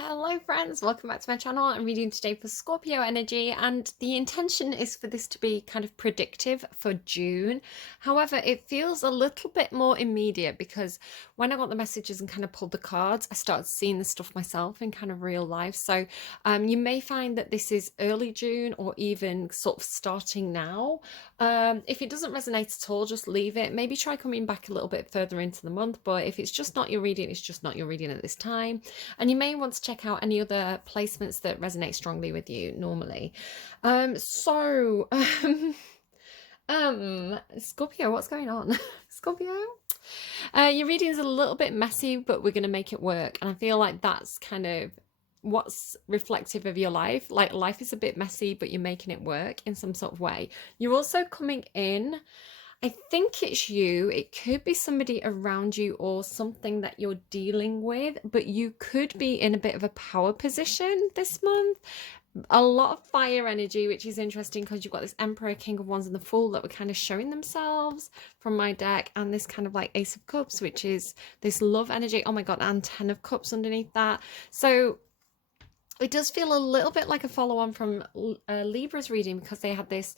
Hello friends, welcome back to my channel. I'm reading today for Scorpio energy and the intention is for this to be kind of predictive for June. However, it feels a little bit more immediate because when I got the messages and kind of pulled the cards, I started seeing the stuff myself in kind of real life. So you may find that this is early June or even sort of starting now. If it doesn't resonate at all, just leave it. Maybe try coming back a little bit further into the month, but if it's just not your reading, it's just not your reading at this time. And you may want to check out any other placements that resonate strongly with you normally. Scorpio, what's going on? Scorpio? Your reading is a little bit messy, but we're going to make it work. And I feel like that's kind of what's reflective of your life. Like life is a bit messy, but you're making it work in some sort of way. You're also coming in, I think it's you. It could be somebody around you or something that you're dealing with, but you could be in a bit of a power position this month. A lot of fire energy, which is interesting because you've got this Emperor, King of Wands, and the Fool that were kind of showing themselves from my deck, and this kind of like Ace of Cups, which is this love energy. Oh my God, and Ten of Cups underneath that. So it does feel a little bit like a follow-on from Libra's reading because they had this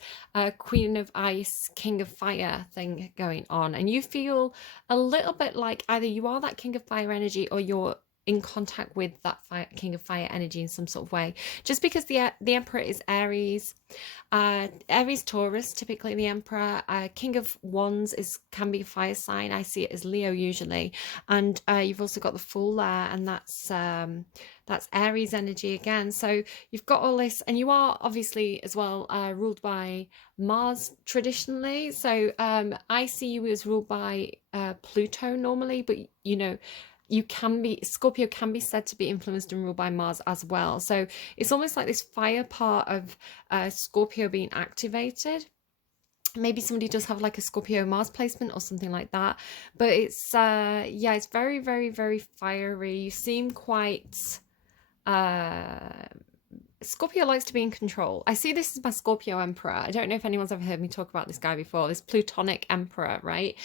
Queen of Ice, King of Fire thing going on. And you feel a little bit like either you are that King of Fire energy or you're in contact with that King of Fire energy in some sort of way. Just because the Emperor is Aries, Aries Taurus, typically the Emperor. King of Wands can be a fire sign. I see it as Leo usually. And you've also got the Fool there, and that's Aries energy again. So you've got all this, and you are obviously as well ruled by Mars traditionally. So I see you as ruled by Pluto normally, but you know, Scorpio can be said to be influenced and ruled by Mars as well. So it's almost like this fire part of Scorpio being activated. Maybe somebody does have like a Scorpio Mars placement or something like that, but it's yeah, it's very, very, very fiery. You seem quite Scorpio likes to be in control. I see this as my Scorpio Emperor. I don't know if anyone's ever heard me talk about this guy before, this Plutonic Emperor, right?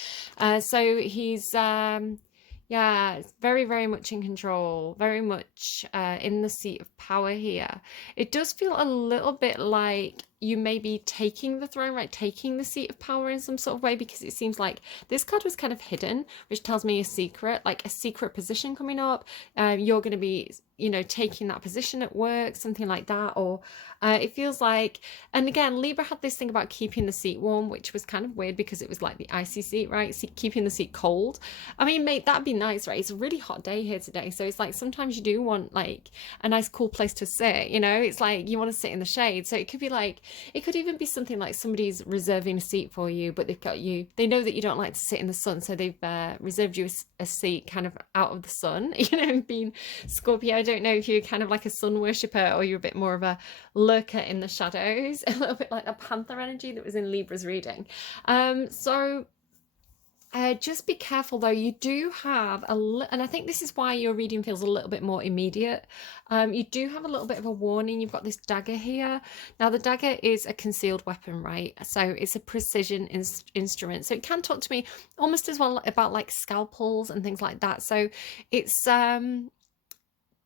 So he's yeah, very, very much in control, very much in the seat of power here. It does feel a little bit like you may be taking the throne, right? Taking the seat of power in some sort of way, because it seems like this card was kind of hidden, which tells me a secret, like a secret position coming up. You're going to be, you know, taking that position at work, something like that. Or it feels like, and again, Libra had this thing about keeping the seat warm, which was kind of weird because it was like the icy seat, right? Keeping the seat cold. I mean, mate, that'd be nice, right? It's a really hot day here today. So it's like sometimes you do want like a nice cool place to sit, you know? It's like you want to sit in the shade. So it could be like, it could even be something like somebody's reserving a seat for you, but they've got you, they know that you don't like to sit in the sun. So they've reserved you a seat kind of out of the sun, you know, being Scorpio. I don't know if you're kind of like a sun worshipper or you're a bit more of a lurker in the shadows, a little bit like a panther energy that was in Libra's reading. Just be careful though. You do have and I think this is why your reading feels a little bit more immediate. You do have a little bit of a warning. You've got this dagger here. Now the dagger is a concealed weapon, right? So it's a precision instrument. So it can talk to me almost as well about like scalpels and things like that. So it's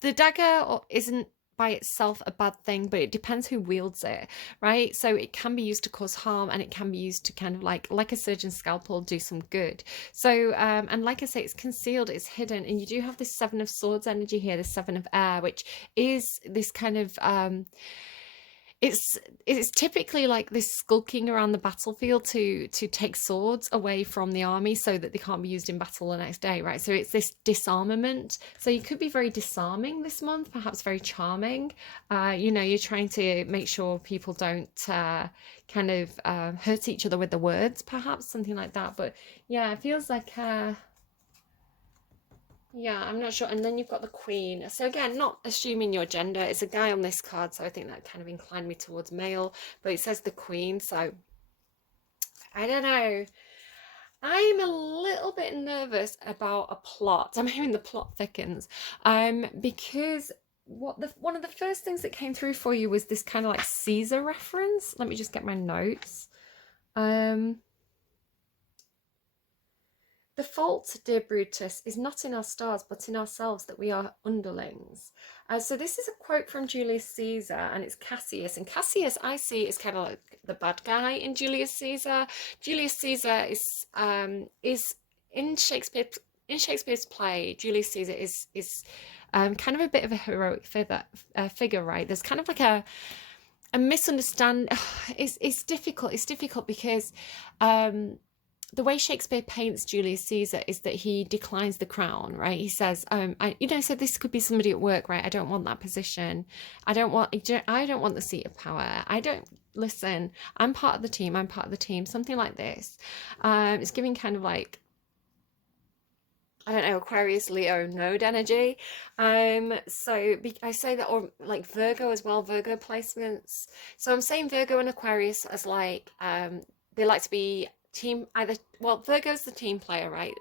the dagger isn't by itself a bad thing, but it depends who wields it, right? So it can be used to cause harm, and it can be used to kind of like a surgeon's scalpel, do some good. So and like I say, it's concealed, it's hidden, and you do have this Seven of Swords energy here, the Seven of Air, which is this kind of it's typically like this skulking around the battlefield to take swords away from the army so that they can't be used in battle the next day, right? So it's this disarmament. So you could be very disarming this month, perhaps very charming. You know, you're trying to make sure people don't kind of hurt each other with the words, perhaps something like that. But yeah, it feels like yeah, I'm not sure. And then you've got the Queen. So again, not assuming your gender. It's a guy on this card, so I think that kind of inclined me towards male. But it says the Queen, so I don't know. I'm a little bit nervous about a plot. I'm hearing the plot thickens. Because one of the first things that came through for you was this kind of like Caesar reference. Let me just get my notes. The fault, dear Brutus, is not in our stars, but in ourselves that we are underlings. So this is a quote from Julius Caesar, and it's Cassius. And Cassius, I see, is kind of like the bad guy in Julius Caesar. Julius Caesar is in Shakespeare. In Shakespeare's play, Julius Caesar is kind of a bit of a heroic figure, right? There's kind of like a misunderstand. It's difficult. It's difficult because the way Shakespeare paints Julius Caesar is that he declines the crown, right? He says, so this could be somebody at work, right? I don't want that position. I don't want the seat of power. Listen, I'm part of the team. I'm part of the team. Something like this. It's giving kind of like, I don't know, Aquarius, Leo, node energy. So I say that, or like Virgo as well, Virgo placements. So I'm saying Virgo and Aquarius as like, they like to be team either. Well, Virgo's the team player, right?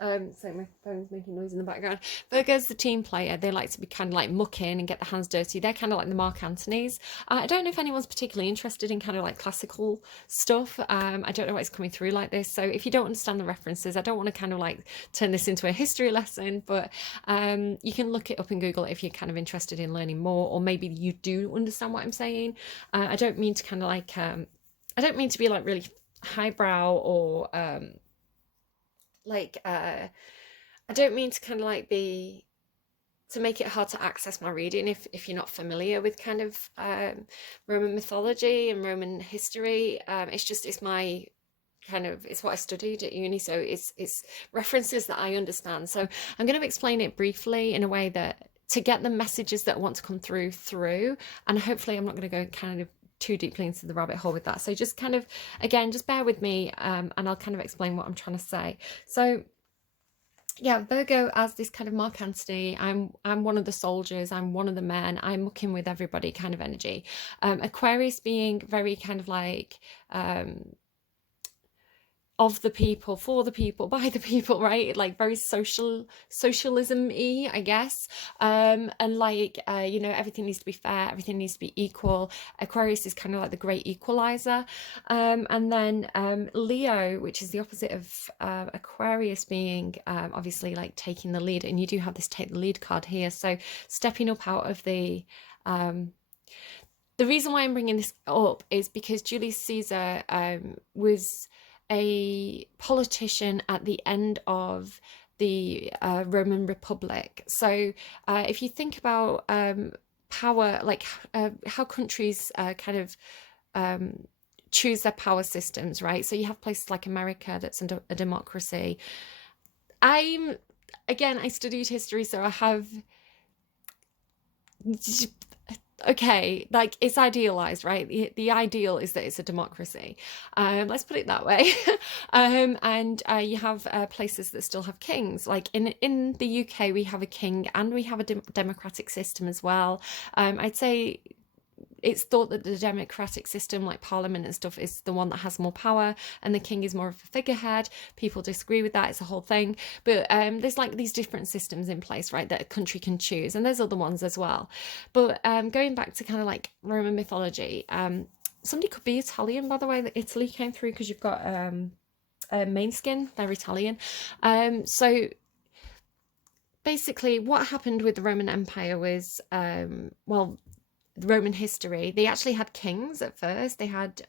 So my phone's making noise in the background. Virgo's the team player. They like to be kind of like muck in and get their hands dirty. They're kind of like the Mark Antonys. I don't know if anyone's particularly interested in kind of like classical stuff. I don't know why it's coming through like this. So if you don't understand the references, I don't want to kind of like turn this into a history lesson, but you can look it up and Google it if you're kind of interested in learning more, or maybe you do understand what I'm saying. I don't mean to kind of like, I don't mean to be like really highbrow or I don't mean to kind of like be to make it hard to access my reading if you're not familiar with kind of Roman mythology and Roman history. It's my kind of, it's what I studied at uni, so it's references that I understand. So I'm going to explain it briefly in a way that to get the messages that want to come through, and hopefully I'm not going to go kind of too deeply into the rabbit hole with that. So just kind of, again, just bear with me, and I'll kind of explain what I'm trying to say. So yeah, Virgo as this kind of Mark Antony, I'm one of the soldiers, I'm one of the men, I'm mucking with everybody kind of energy. Aquarius being very kind of like of the people, for the people, by the people, right? Like very socialism-y, I guess. And like, everything needs to be fair, everything needs to be equal. Aquarius is kind of like the great equalizer. And then Leo, which is the opposite of Aquarius, being obviously like taking the lead. And you do have this take the lead card here. So stepping up out of the reason why I'm bringing this up is because Julius Caesar was a politician at the end of the Roman Republic. So if you think about power, like how countries kind of choose their power systems, right? So you have places like America that's a democracy. I studied history, so I have okay, like it's idealized, right? The ideal is that it's a democracy. Let's put it that way. And you have places that still have kings. Like in the UK, we have a king and we have a democratic system as well. I'd say it's thought that the democratic system, like parliament and stuff, is the one that has more power, and the king is more of a figurehead. People disagree with that. It's a whole thing. But there's like these different systems in place, right, that a country can choose. And there's other ones as well. But going back to kind of like Roman mythology, somebody could be Italian, by the way, that Italy came through, because you've got Maneskin, they're Italian. So basically what happened with the Roman Empire was, Roman history, they actually had kings at first. They had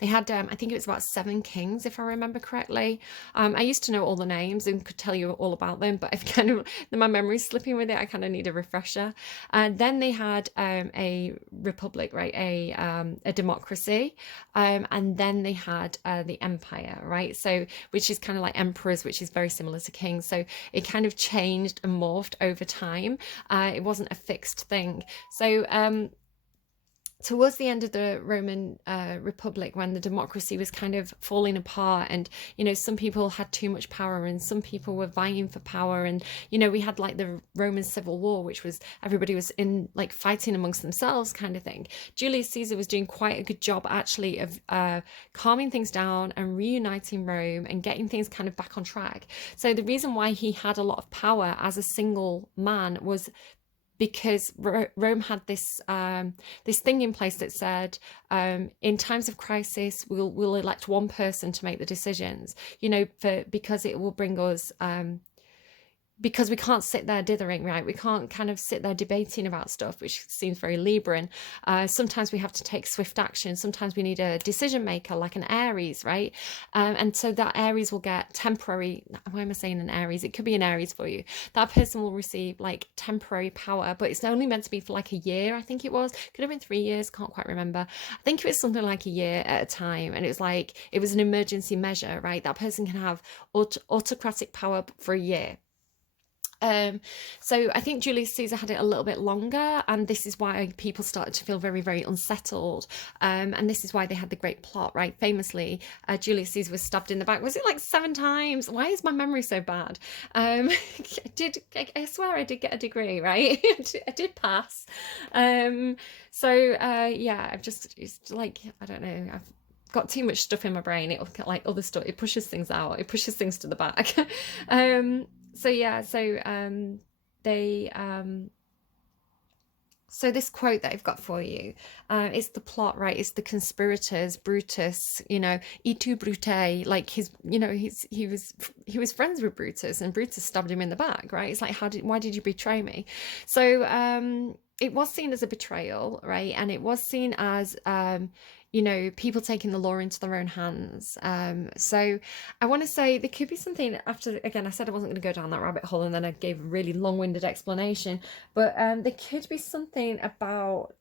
I think it was about 7 kings, if I remember correctly. I used to know all the names and could tell you all about them, but I've kind of, my memory's slipping with it. I kind of need a refresher. And then they had a republic, right? A democracy. And then they had the empire, right? So, which is kind of like emperors, which is very similar to kings. So it kind of changed and morphed over time. It wasn't a fixed thing. So, towards the end of the Roman Republic, when the democracy was kind of falling apart, and some people had too much power and some people were vying for power, and we had like the Roman Civil War, which was everybody was in like fighting amongst themselves kind of thing. Julius Caesar was doing quite a good job actually of calming things down and reuniting Rome and getting things kind of back on track. So the reason why he had a lot of power as a single man was because Rome had this thing in place that said, in times of crisis, we'll elect one person to make the decisions, because it will bring us, because we can't sit there dithering, right? We can't kind of sit there debating about stuff, which seems very Libran. Sometimes we have to take swift action. Sometimes we need a decision maker, like an Aries, right? And so that Aries will get temporary. Why am I saying an Aries? It could be an Aries for you. That person will receive like temporary power, but it's only meant to be for like a year, I think it was. Could have been 3 years, can't quite remember. I think it was something like a year at a time. And it was like, it was an emergency measure, right? That person can have autocratic power for a year. So I think Julius Caesar had it a little bit longer, and this is why people started to feel very, very unsettled. And this is why they had the great plot, right? Famously, Julius Caesar was stabbed in the back. Was it like 7 times? Why is my memory so bad? I swear I did get a degree, right? I did pass. Yeah, it's like, I don't know, I've got too much stuff in my brain. It'll get like other stuff. It pushes things out. It pushes things to the back. They so this quote that I've got for you, it's the plot, right? It's the conspirators, Brutus, e tu Brute, like he was friends with Brutus, and Brutus stabbed him in the back, right? It's like, why did you betray me? So it was seen as a betrayal, right? And it was seen as people taking the law into their own hands. So I want to say there could be something after, again, I said I wasn't going to go down that rabbit hole, and then I gave a really long-winded explanation, but there could be something about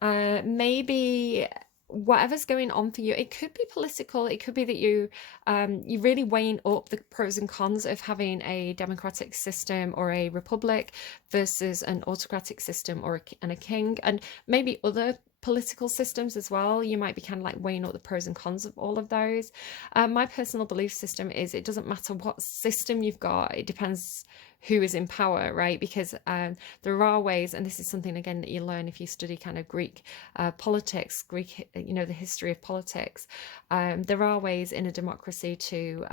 maybe whatever's going on for you. It could be political. It could be that you're really weighing up the pros and cons of having a democratic system or a republic versus an autocratic system and a king, and maybe other political systems as well. You might be kind of like weighing up the pros and cons of all of those. My personal belief system is it doesn't matter what system you've got. It depends who is in power, right? Because there are ways, and this is something again that you learn if you study kind of Greek politics, the history of politics. There are ways in a democracy to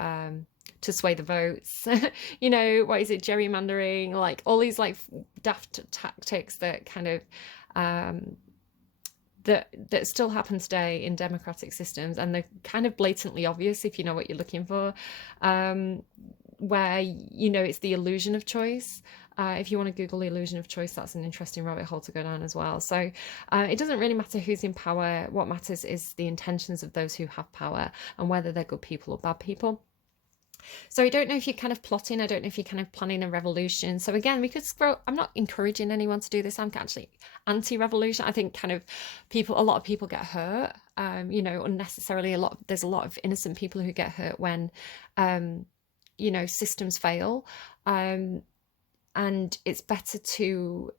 sway the votes. What is it, gerrymandering, like all these like daft tactics that kind of that still happen today in democratic systems, and they're kind of blatantly obvious if you know what you're looking for, where it's the illusion of choice. If you want to Google the illusion of choice, that's an interesting rabbit hole to go down as well. So it doesn't really matter who's in power. What matters is the intentions of those who have power, and whether they're good people or bad people. So I don't know if you're kind of plotting. I don't know if you're kind of planning a revolution. So again, we could scroll. I'm not encouraging anyone to do this. I'm actually anti-revolution. I think kind of a lot of people get hurt, unnecessarily. There's a lot of innocent people who get hurt when, systems fail. And it's better to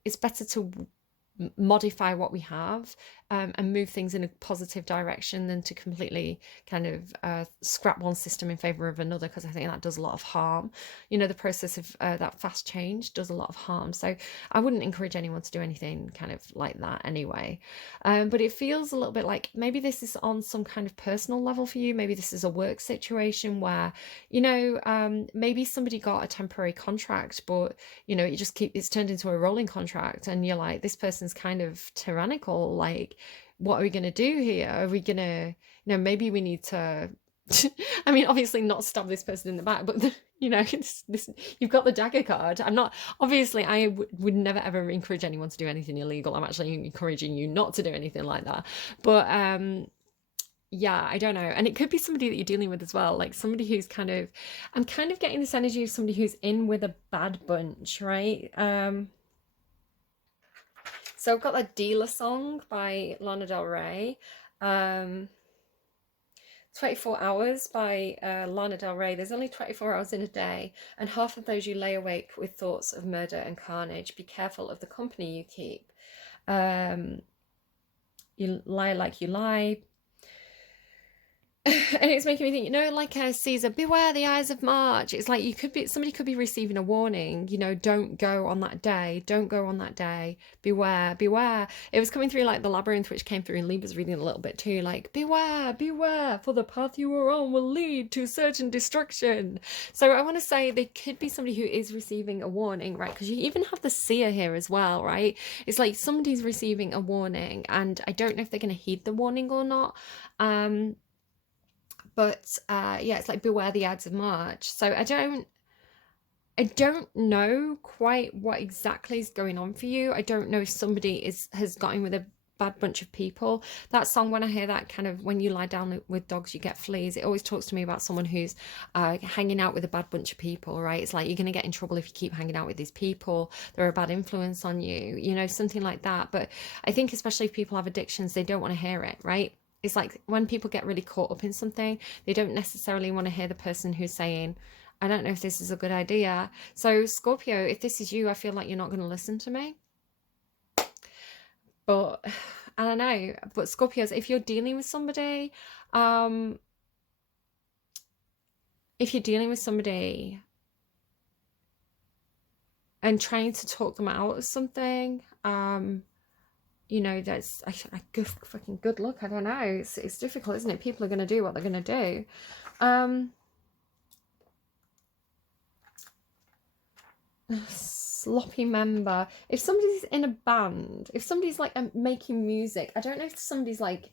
modify what we have, and move things in a positive direction than to completely kind of scrap one system in favor of another, because I think that does a lot of harm. The process of that fast change does a lot of harm. So I wouldn't encourage anyone to do anything kind of like that anyway. But it feels a little bit like maybe this is on some kind of personal level for you. Maybe this is a work situation where, maybe somebody got a temporary contract, but, it's turned into a rolling contract, and you're like, this person's kind of tyrannical. Like, what are we going to do here? Are we going to, maybe we need to, I mean, obviously not stab this person in the back, but you've got the dagger card. Obviously I would never ever encourage anyone to do anything illegal. I'm actually encouraging you not to do anything like that. But yeah, I don't know. And it could be somebody that you're dealing with as well. Like somebody who's I'm kind of getting this energy of somebody who's in with a bad bunch, right? So I've got that Dealer song by Lana Del Rey. 24 Hours by Lana Del Rey. There's only 24 hours in a day, and half of those you lay awake with thoughts of murder and carnage. Be careful of the company you keep. You lie like you lie. And it's making me think, like Caesar, beware the eyes of March. It's like somebody could be receiving a warning, don't go on that day, don't go on that day, beware, beware. It was coming through like the labyrinth, which came through, and Lee was reading a little bit too, like, beware, beware, for the path you are on will lead to certain destruction. So I want to say there could be somebody who is receiving a warning, right? Because you even have the seer here as well, right? It's like somebody's receiving a warning, and I don't know if they're going to heed the warning or not. But yeah, it's like beware the Ides of March. So I don't know quite what exactly is going on for you. I don't know if somebody has got in with a bad bunch of people. That song, when I hear that, kind of, when you lie down with dogs you get fleas, it always talks to me about someone who's hanging out with a bad bunch of people, right? It's like you're going to get in trouble if you keep hanging out with these people. They're a bad influence on you, something like that. But I think especially if people have addictions, they don't want to hear it, right? It's like when people get really caught up in something, they don't necessarily want to hear the person who's saying, I don't know if this is a good idea. So Scorpio, if this is you, I feel like you're not going to listen to me. But I don't know. But Scorpios, if you're dealing with somebody, and trying to talk them out of something, that's fucking good luck. I don't know. It's difficult, isn't it? People are going to do what they're going to do. Sloppy member. If somebody's in a band, if somebody's like making music, I don't know if somebody's like,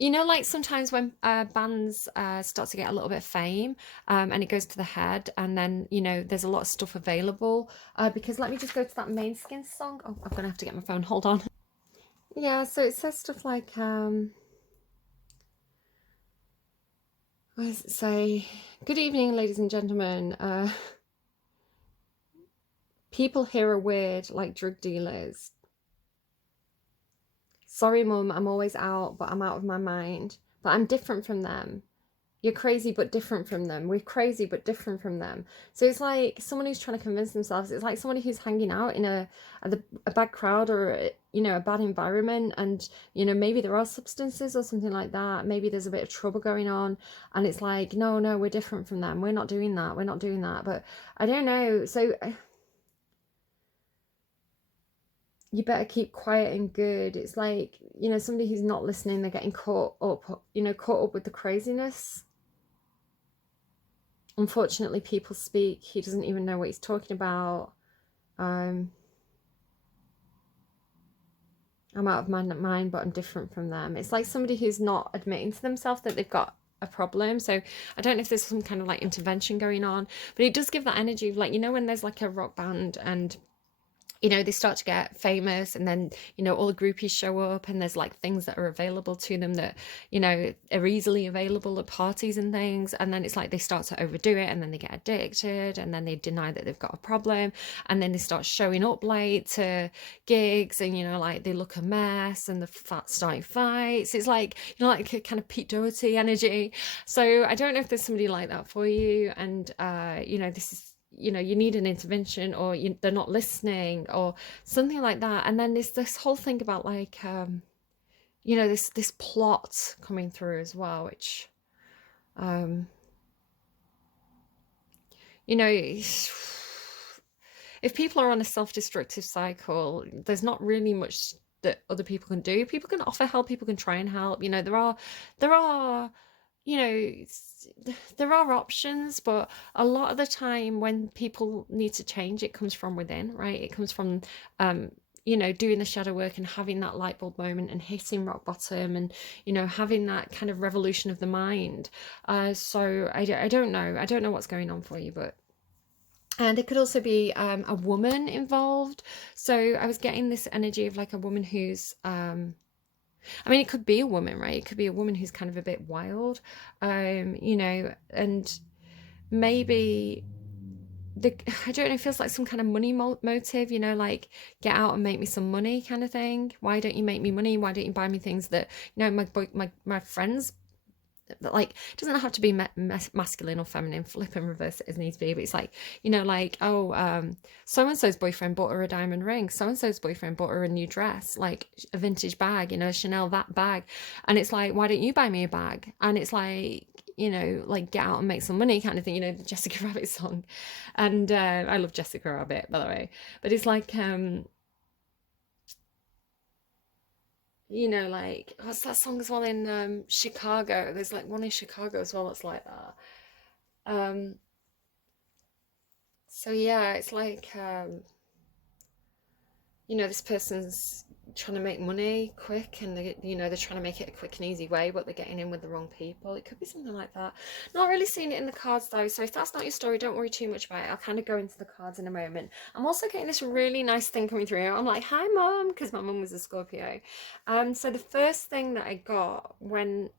like sometimes when bands start to get a little bit of fame, and it goes to the head, and then there's a lot of stuff available, because let me just go to that Maneskin song. Oh, I'm gonna have to get my phone, hold on. Yeah, so it says stuff like, what does it say? Good evening, ladies and gentlemen. People here are weird, like drug dealers. Sorry, Mum, I'm always out, but I'm out of my mind. But I'm different from them. You're crazy, but different from them. We're crazy, but different from them. So it's like someone who's trying to convince themselves. It's like somebody who's hanging out in a bad crowd, or a bad environment, and maybe there are substances or something like that. Maybe there's a bit of trouble going on, and it's like, no, we're different from them. We're not doing that. We're not doing that. But I don't know. So you better keep quiet and good. It's like, somebody who's not listening, they're getting caught up with the craziness. Unfortunately, people speak. He doesn't even know what he's talking about. I'm out of my mind, but I'm different from them. It's like somebody who's not admitting to themselves that they've got a problem. So I don't know if there's some kind of like intervention going on, but it does give that energy of like, when there's like a rock band and they start to get famous, and then all the groupies show up, and there's like things that are available to them that are easily available at parties and things, and then it's like they start to overdo it, and then they get addicted, and then they deny that they've got a problem, and then they start showing up late to gigs, and like they look a mess, and the starting fights. It's like like a kind of Pete Doherty energy. So I don't know if there's somebody like that for you, and this is you need an intervention, or they're not listening or something like that. And then there's this whole thing about like this plot coming through as well, which if people are on a self-destructive cycle, there's not really much that other people can do. People can offer help, people can try and help. There are there are options, but a lot of the time when people need to change, it comes from within, right? It comes from doing the shadow work and having that light bulb moment and hitting rock bottom, and having that kind of revolution of the mind. So I don't know what's going on for you, but and it could also be a woman involved. So I was getting this energy of like a woman who's it could be a woman, right? It could be a woman who's kind of a bit wild, and maybe I don't know, it feels like some kind of money motive, like get out and make me some money kind of thing. Why don't you make me money? Why don't you buy me things that, my friends like, it doesn't have to be masculine or feminine, flip and reverse it as needs be, but it's like, you know, like, oh, so-and-so's boyfriend bought her a diamond ring, so-and-so's boyfriend bought her a new dress, like a vintage bag, you know, Chanel that bag, and it's like, why don't you buy me a bag? And it's like, you know, like, get out and make some money kind of thing, you know, the Jessica Rabbit song. And I love Jessica Rabbit, by the way, but it's like, you know, like, what's that song as well in Chicago? There's like one in Chicago as well that's like that. Um, so yeah, it's like, you know, this person's trying to make money quick, and they, you know, they're trying to make it a quick and easy way, but they're getting in with the wrong people. It could be something like that. Not really seeing it in the cards though, so if that's not your story, don't worry too much about it. I'll kind of go into the cards in a moment. I'm also getting this really nice thing coming through. I'm like, hi mom, because my mum was a Scorpio. So the first thing that I got when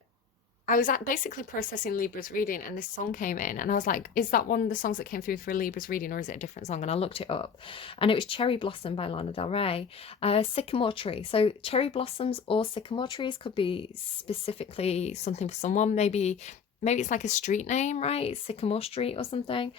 I was basically processing Libra's reading, and this song came in, and I was like, is that one of the songs that came through for Libra's reading, or is it a different song? And I looked it up, and it was Cherry Blossom by Lana Del Rey. Sycamore Tree. So cherry blossoms or sycamore trees could be specifically something for someone. Maybe it's like a street name, right? Sycamore Street or something.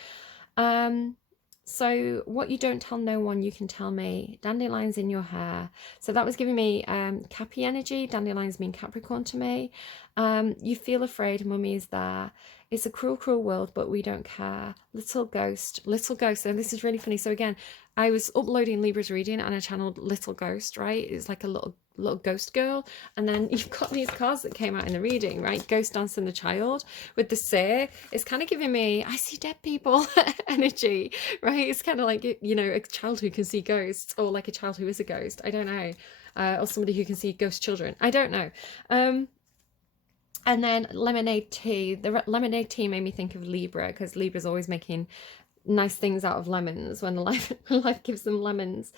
Um, so what you don't tell no one, you can tell me. Dandelions in your hair. So that was giving me Cappy energy. Dandelions mean Capricorn to me. You feel afraid, mummy is there. It's a cruel, cruel world, but we don't care. Little ghost, little ghost. And this is really funny. So again, I was uploading Libra's reading and I channeled Little Ghost, right? It's like a little ghost girl. And then you've got these cards that came out in the reading, right? Ghost Dance and the Child with the say. It's kind of giving me, I see dead people energy, right? It's kind of like, you know, a child who can see ghosts, or like a child who is a ghost. I don't know. Or somebody who can see ghost children. I don't know. And then lemonade tea. The lemonade tea made me think of Libra, because Libra's always making nice things out of lemons when life gives them lemons.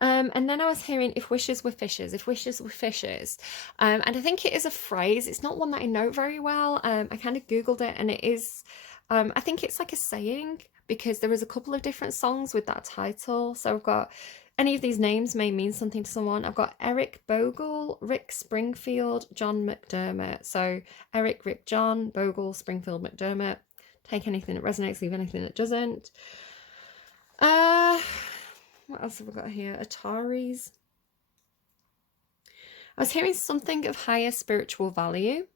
And then I was hearing if wishes were fishes, if wishes were fishes. And I think it is a phrase. It's not one that I know very well. I kind of Googled it, and it is, I think it's like a saying, because there is a couple of different songs with that title. So I've got, any of these names may mean something to someone. I've got Eric Bogle, Rick Springfield, John McDermott. So Eric, Rick, John, Bogle, Springfield, McDermott. Take anything that resonates, leave anything that doesn't. What else have I got here? Ataris. I was hearing something of higher spiritual value.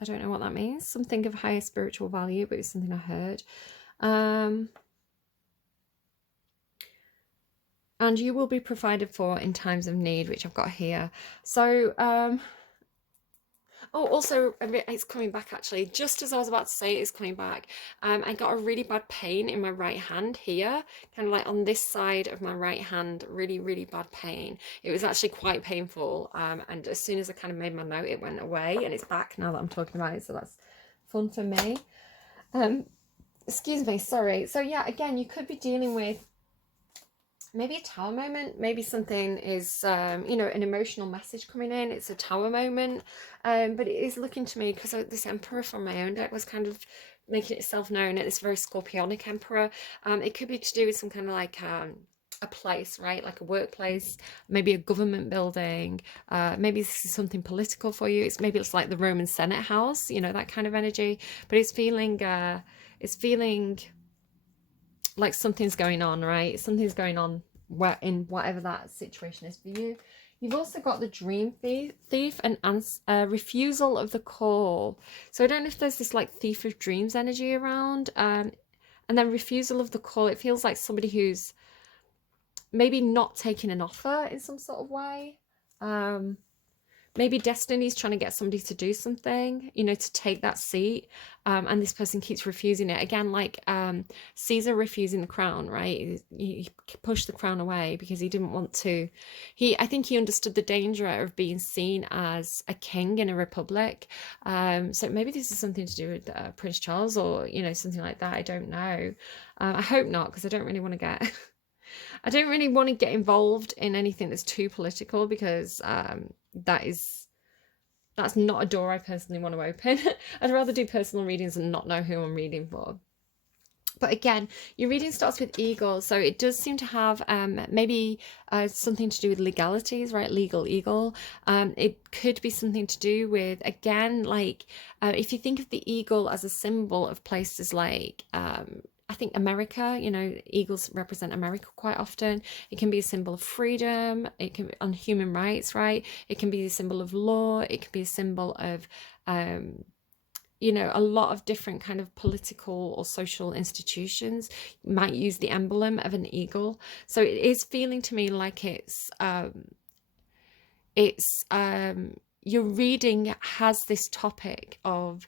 I don't know what that means. Something of higher spiritual value, but it's something I heard. And you will be provided for in times of need, which I've got here. So, oh, also, it's coming back actually. Just as I was about to say it's coming back, I got a really bad pain in my right hand here, kind of like on this side of my right hand, really, really bad pain. It was actually quite painful. And as soon as I kind of made my note, it went away, and it's back now that I'm talking about it. So that's fun for me. Excuse me, sorry. So yeah, again, you could be dealing with maybe a tower moment. Maybe something is, you know, an emotional message coming in. It's a tower moment. But it is looking to me, because this emperor from my own deck was kind of making itself known, and it's very scorpionic emperor. It could be to do with some kind of like a place, right? Like a workplace, maybe a government building. Maybe this is something political for you. Maybe it's like the Roman Senate house, you know, that kind of energy. But it's feeling like something's going on, right? Something's going on in whatever that situation is for you. You've also got the dream thief and refusal of the call. So I don't know if there's this like thief of dreams energy around. And then refusal of the call. It feels like somebody who's maybe not taking an offer in some sort of way. Maybe destiny's trying to get somebody to do something, you know, to take that seat, and this person keeps refusing it. Again, like Caesar refusing the crown, right? He pushed the crown away because he didn't want to. I think he understood the danger of being seen as a king in a republic. So maybe this is something to do with Prince Charles, or, you know, something like that. I don't know. I hope not, because I don't really want to get... I don't really want to get involved in anything that's too political, because that's not a door I personally want to open. I'd rather do personal readings and not know who I'm reading for. But again, your reading starts with eagle, so it does seem to have maybe something to do with legalities, right? Legal eagle. It could be something to do with, again, like if you think of the eagle as a symbol of places like I think America, you know, eagles represent America quite often. It can be a symbol of freedom. It can be on human rights, right? It can be a symbol of law. It can be a symbol of you know, a lot of different kind of political or social institutions might use the emblem of an eagle. So it is feeling to me like it's your reading has this topic of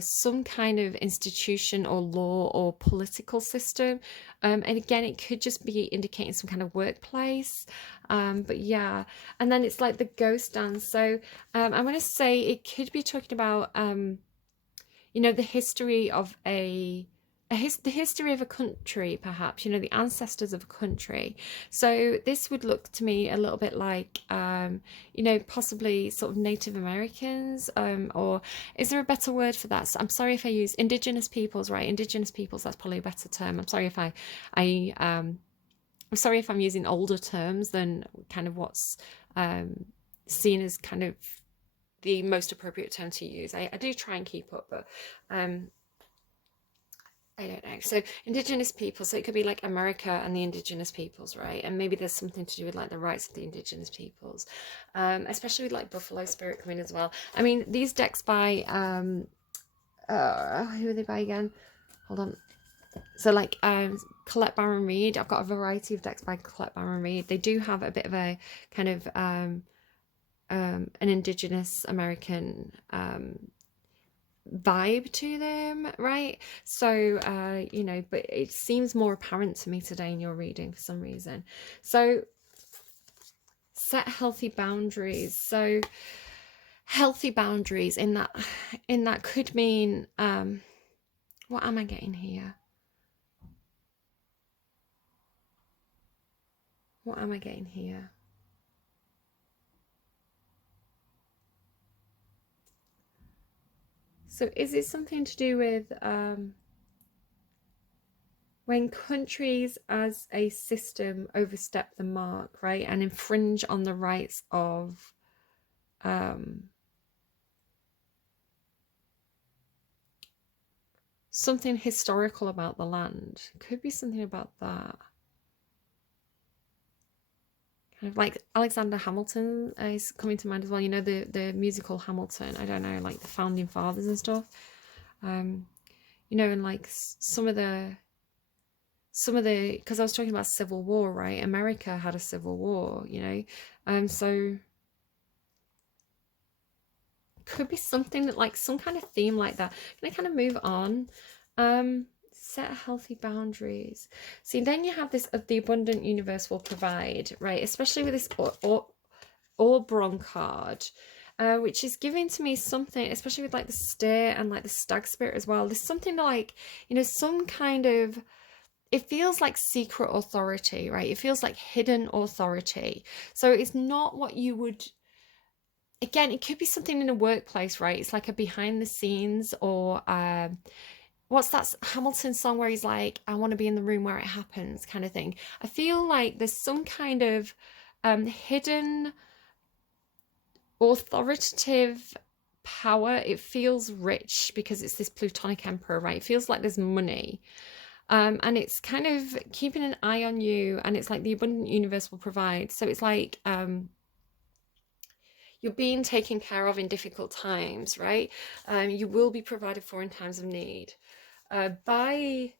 some kind of institution or law or political system, and again it could just be indicating some kind of workplace, but yeah. And then it's like the ghost dance, so I'm going to say it could be talking about you know, the history of the history of a country, perhaps, you know, the ancestors of a country. So this would look to me a little bit like you know, possibly sort of Native Americans, or is there a better word for that? So I'm sorry if I use indigenous peoples, right? Indigenous peoples, that's probably a better term. I'm sorry if I'm sorry if I'm using older terms than kind of what's seen as kind of the most appropriate term to use. I do try and keep up, but um, I don't know. So indigenous people, so it could be like America and the indigenous peoples, right? And maybe there's something to do with like the rights of the indigenous peoples, especially with like Buffalo Spirit coming as well. I mean, these decks by, who are they by again? Hold on. So like Colette Baron Reid, I've got a variety of decks by Colette Baron Reid. They do have a bit of a kind of an indigenous American vibe to them, right? So you know, but it seems more apparent to me today in your reading for some reason. So set healthy boundaries. So healthy boundaries in that could mean what am I getting here? What am I getting here? So is it something to do with when countries as a system overstep the mark, right, and infringe on the rights of um, something historical about the land? Could be something about that. Kind of like Alexander Hamilton is coming to mind as well. You know, the musical Hamilton. I don't know, like the founding fathers and stuff. You know, and like some of the because I was talking about civil war, right? America had a civil war, you know, so could be something that like some kind of theme like that. Can I kind of move on? Set healthy boundaries. See, then you have this of the abundant universe will provide, right? Especially with this Oberon card, which is giving to me something, especially with like the stare and like the stag spirit as well. There's something like, you know, some kind of, it feels like secret authority, right? It feels like hidden authority. So it's not what you would, again, it could be something in a workplace, right? It's like a behind the scenes, or what's that Hamilton song where he's like, I want to be in the room where it happens kind of thing. I feel like there's some kind of hidden authoritative power. It feels rich because it's this Plutonic Emperor, right? It feels like there's money. And it's kind of keeping an eye on you, and it's like the abundant universe will provide. So it's like you're being taken care of in difficult times, right? You will be provided for in times of need. By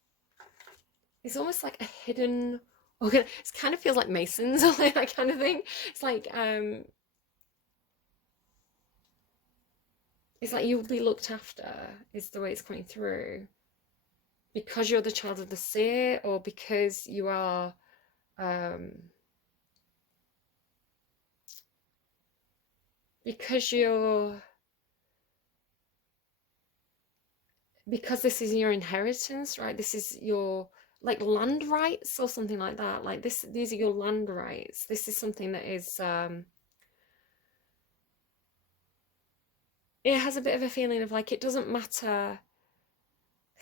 it's almost like a hidden it kind of feels like Masons or like that kind of thing. It's like you'll be looked after is the way it's coming through, because you're the child of the seer, or because you are um because you're because this is your inheritance, right? This is your like land rights or something like that. Like these are your land rights. This is something that is it has a bit of a feeling of like it doesn't matter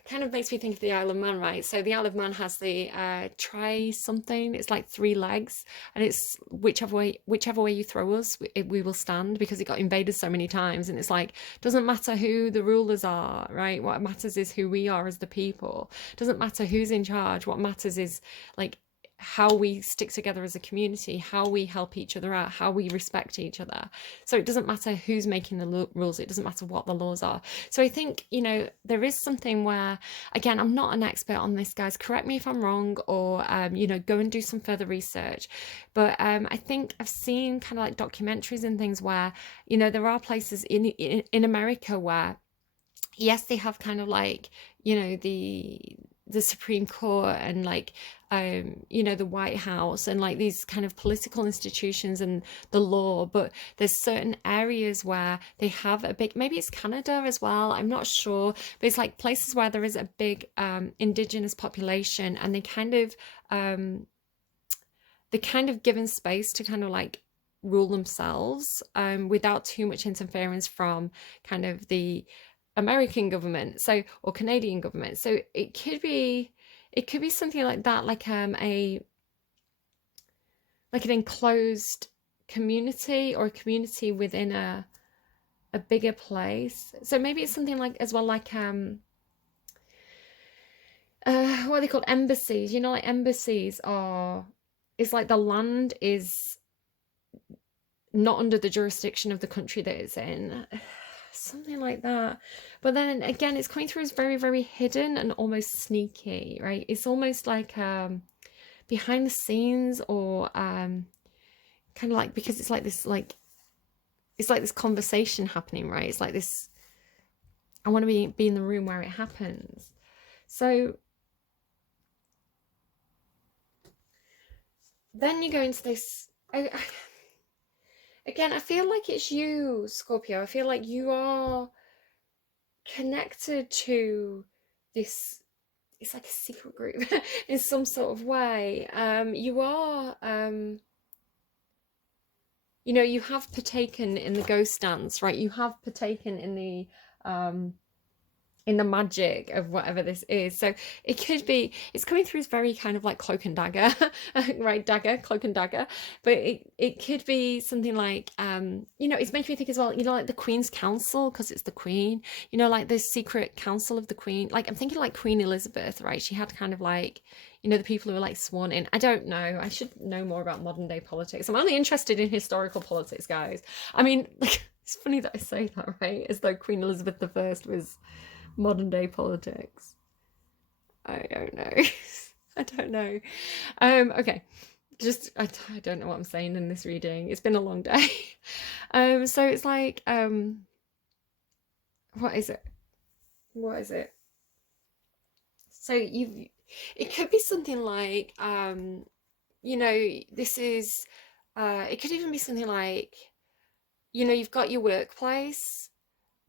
kind of makes me think of the Isle of Man, right? So the Isle of Man has the try something. It's like 3 legs, and it's whichever way you throw us, we will stand, because it got invaded so many times. And it's like, doesn't matter who the rulers are, right? What matters is who we are as the people. Doesn't matter who's in charge. What matters is like how we stick together as a community, how we help each other out, how we respect each other. So it doesn't matter who's making the rules, it doesn't matter what the laws are. So I think, you know, there is something where, again, I'm not an expert on this, guys, correct me if I'm wrong, or you know, go and do some further research. But I think I've seen kind of like documentaries and things where, you know, there are places in America where, yes, they have kind of like, you know, the Supreme Court and like you know, the White House and like these kind of political institutions and the law, but there's certain areas where they have a big, maybe it's Canada as well, I'm not sure, but it's like places where there is a big indigenous population, and they kind of given space to kind of like rule themselves without too much interference from kind of the American government, so, or Canadian government. So it could be something like that, like an enclosed community, or a community within a bigger place. So maybe it's something like as well, like what are they called, embassies, you know, like embassies are, it's like the land is not under the jurisdiction of the country that it's in. Something like that. But then again, it's coming through as very, very hidden and almost sneaky, right? It's almost like behind the scenes, or kind of like, because it's like this, like, it's like this conversation happening, right? It's like this, I want to be in the room where it happens. So then you go into this, again, I feel like it's you, Scorpio. I feel like you are connected to this, it's like a secret group in some sort of way. You are, you know, you have partaken in the ghost dance, right? You have partaken in the magic of whatever this is. So it could be, it's coming through as very kind of like cloak and dagger, right? Dagger, cloak and dagger. But it could be something like, you know, it's making me think as well, you know, like the Queen's Council, because it's the Queen, you know, like the secret council of the Queen. Like I'm thinking like Queen Elizabeth, right? She had kind of like, you know, the people who were like sworn in. I don't know. I should know more about modern day politics. I'm only interested in historical politics, guys. I mean, like, it's funny that I say that, right? As though Queen Elizabeth I was modern day politics. I don't know. I don't know. Okay, just I don't know what I'm saying in this reading. It's been a long day. So it's like what is it? So it could be something like you know, this is it could even be something like, you know, you've got your workplace,